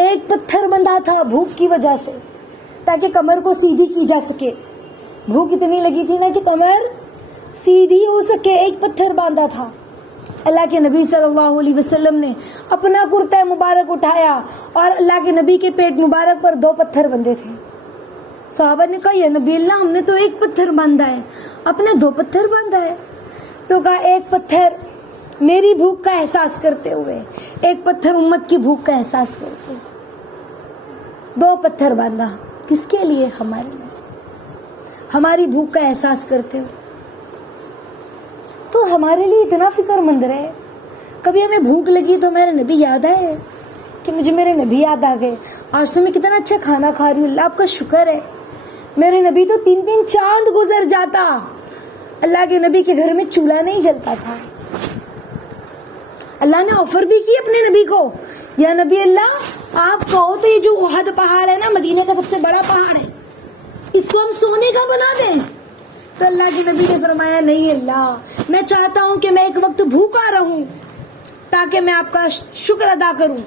ایک پتھر بندھا تھا بھوک کی وجہ سے, تاکہ کمر کو سیدھی کی جا سکے. بھوک اتنی لگی تھی نا کہ کمر سیدھی ہو سکے, ایک پتھر باندھا تھا. اللہ کے نبی صلی اللہ علیہ وسلم نے اپنا کرتا مبارک اٹھایا اور اللہ کے نبی کے پیٹ مبارک پر 2 پتھر بندھے تھے. صحابہ نے کہا یا نبی اللہ ہم نے تو ایک پتھر باندھا ہے، اپنے 2 پتھر باندھا ہے. تو کہا ایک پتھر میری بھوک کا احساس کرتے ہوئے، ایک پتھر امت کی بھوک کا احساس کرتے ہوئے. 2 پتھر باندھا. کس کے لیے؟ ہمارے لیے، ہماری بھوک کا احساس کرتے ہوئے. تو ہمارے لیے اتنا فکر مند رہے. کبھی ہمیں بھوک لگی تو ہمارے نبی یاد آئے کہ مجھے میرے نبی یاد آ گئے. آج تو میں کتنا اچھا کھانا کھا رہی ہوں، اللہ آپ کا شکر ہے. میرے نبی تو 3 چاند گزر جاتا، اللہ کے نبی کے گھر میں چولہا نہیں جلتا تھا. اللہ نے آفر بھی کی اپنے نبی کو، یا نبی اللہ آپ کہو تو یہ جو احد پہاڑ ہے نا، مدینہ کا سب سے بڑا پہاڑ ہے، اس کو ہم سونے کا بنا دیں. تو اللہ کے نبی نے فرمایا نہیں اللہ، میں چاہتا ہوں کہ میں ایک وقت بھوکا رہوں تاکہ میں آپ کا شکر ادا کروں،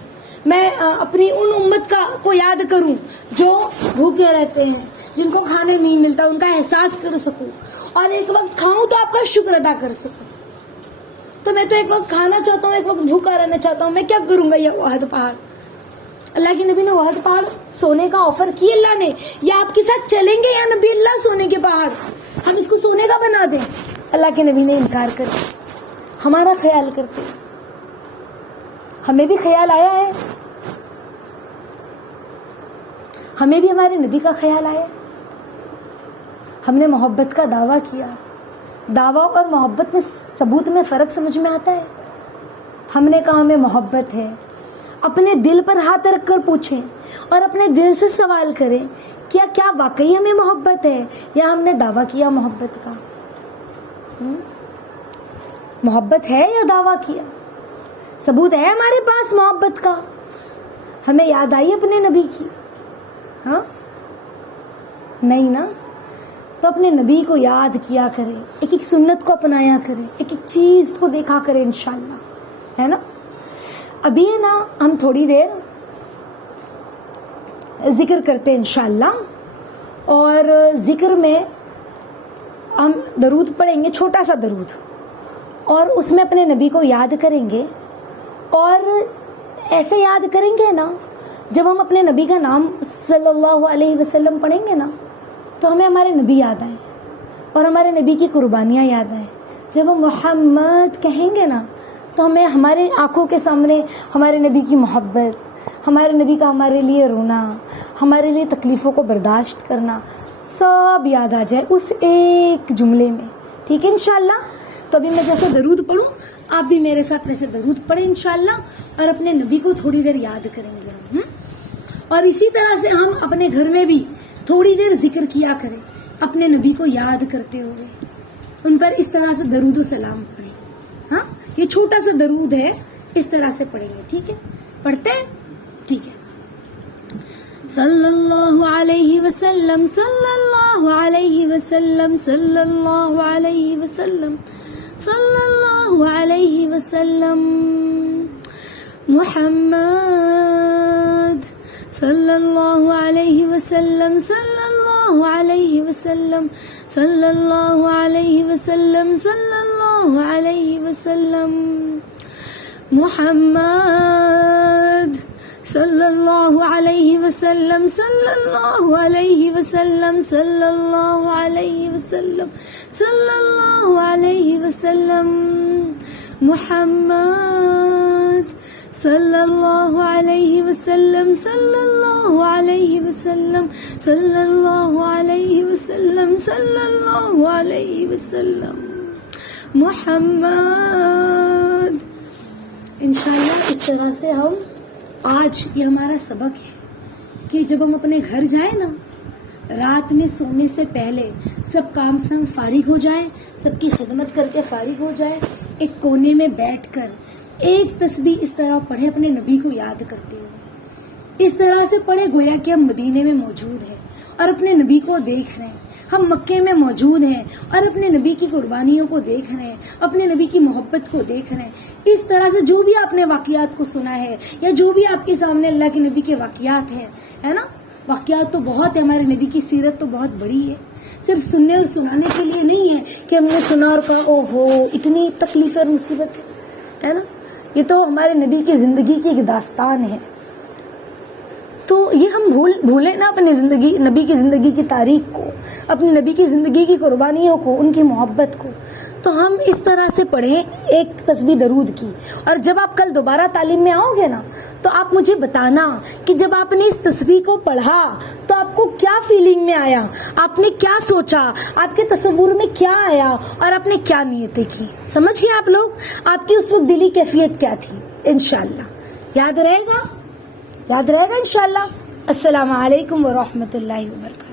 میں اپنی ان امت کو یاد کروں جو بھوکے رہتے ہیں، جن کو کھانے نہیں ملتا، ان کا احساس کر سکوں، اور ایک وقت کھاؤں تو آپ کا شکر ادا کر سکوں. تو میں تو ایک وقت کھانا چاہتا ہوں، ایک وقت بھوکا رہنا چاہتا ہوں. میں کیا کروں گا یہ احد پہاڑ؟ اللہ کے نبی نے احد پہاڑ سونے کا آفر کی اللہ نے، یا آپ کے ساتھ چلیں گے یا نبی اللہ سونے کے پہاڑ، ہم اس کو سونے کا بنا دیں. اللہ کے نبی نے انکار کر دیا. ہمارا خیال کرتے، ہمیں بھی خیال آیا ہے، ہمیں بھی ہمارے نبی کا خیال آیا. ہم نے محبت کا دعویٰ کیا. دعویٰ اور محبت میں ثبوت میں فرق سمجھ میں آتا ہے. ہم نے کہا ہمیں محبت ہے، اپنے دل پر ہاتھ رکھ کر پوچھیں اور اپنے دل سے سوال کریں کیا واقعی ہمیں محبت ہے، یا ہم نے دعویٰ کیا محبت کا. محبت ہے یا دعویٰ کیا؟ ثبوت ہے ہمارے پاس محبت کا؟ ہمیں یاد آئی اپنے نبی کی؟ ہاں نہیں نا. تو اپنے نبی کو یاد کیا کرے، ایک ایک سنت کو اپنایا کرے، ایک ایک چیز کو دیکھا کرے انشاءاللہ، ہے نا. ابھی ہے نا ہم تھوڑی دیر ذکر کرتے انشاءاللہ، اور ذکر میں ہم درود پڑھیں گے، چھوٹا سا درود، اور اس میں اپنے نبی کو یاد کریں گے. اور ایسے یاد کریں گے نا، جب ہم اپنے نبی کا نام صلی اللہ علیہ وسلم پڑھیں گے نا تو ہمیں ہمارے نبی یاد آئیں اور ہمارے نبی کی قربانیاں یاد آئیں. جب ہم محمد کہیں گے نا تو ہمیں ہمارے آنکھوں کے سامنے ہمارے نبی کی محبت، ہمارے نبی کا ہمارے لیے رونا، ہمارے لیے تکلیفوں کو برداشت کرنا، سب یاد آ جائے اس ایک جملے میں. ٹھیک ہے انشاءاللہ. تو ابھی میں جیسے درود پڑھوں آپ بھی میرے ساتھ ویسے درود پڑھیں انشاءاللہ، اور اپنے نبی کو تھوڑی دیر یاد کریں گے ہم. اور اسی طرح سے ہم اپنے گھر میں بھی تھوڑی دیر ذکر کیا کریں، اپنے نبی کو یاد کرتے ہوئے ان پر اس طرح سے درود و سلام پڑھیں. ہاں یہ چھوٹا سا درود ہے، اس طرح سے پڑھیں گے. ٹھیک ہے، پڑھتے ہیں. ٹھیک ہے. صلی اللہ علیہ وسلم، صلی اللہ علیہ وسلم، صلی اللہ علیہ وسلم، صلی اللہ علیہ وسلم. محمد صلی اللہ علیہ وسلم، صلی اللہ علیہ وسلم، صلی اللہ علیہ وسلم، صلی اللہ علیہ وسلم. محمد صلی اللہ علیہ وسلم، صلی اللہ علیہ وسلم، صلی اللہ علیہ وسلم، صلی اللہ علیہ وسلم. محمد صلی اللہ علیہ وسلم، صلی اللہ علیہ وسلم، صلی اللہ علیہ وسلم، صلی اللہ علیہ وسلم. محمد. انشاءاللہ اس طرح سے ہم آج یہ ہمارا سبق ہے کہ جب ہم اپنے گھر جائیں نا، رات میں سونے سے پہلے سب کام سے ہم فارغ ہو جائیں، سب کی خدمت کر کے فارغ ہو جائیں، ایک کونے میں بیٹھ کر ایک تسبیح اس طرح پڑھے اپنے نبی کو یاد کرتے ہوئے. اس طرح سے پڑھے گویا کہ ہم مدینے میں موجود ہیں اور اپنے نبی کو دیکھ رہے ہیں، ہم مکے میں موجود ہیں اور اپنے نبی کی قربانیوں کو دیکھ رہے ہیں، اپنے نبی کی محبت کو دیکھ رہے ہیں. اس طرح سے جو بھی آپ نے واقعات کو سنا ہے یا جو بھی آپ کے سامنے اللہ کے نبی کے واقعات ہیں، ہے نا، واقعات تو بہت ہے، ہمارے نبی کی سیرت تو بہت بڑی ہے. صرف سننے اور سنانے کے لیے نہیں ہے کہ ہم نے سنا اور کہا او ہو اتنی تکلیف اور مصیبت ہے نا. یہ تو ہمارے نبی کی زندگی کی ایک داستان ہے. تو یہ ہم بھولیں نا اپنی زندگی، نبی کی زندگی کی تاریخ کو، اپنی نبی کی زندگی کی قربانیوں کو، ان کی محبت کو. تو ہم اس طرح سے پڑھیں ایک تسبیح درود کی. اور جب آپ کل دوبارہ تعلیم میں آؤ گے نا تو آپ مجھے بتانا کہ جب آپ نے اس تسبیح کو پڑھا تو آپ کو کیا فیلنگ میں آیا، آپ نے کیا سوچا، آپ کے تصور میں کیا آیا اور آپ نے کیا نیتیں کی. سمجھ گئے آپ لوگ؟ آپ کی اس وقت دلی کیفیت کیا تھی. انشاءاللہ یاد رہے گا، یاد رہے گا انشاءاللہ. السلام علیکم ورحمۃ اللہ وبرکاتہ.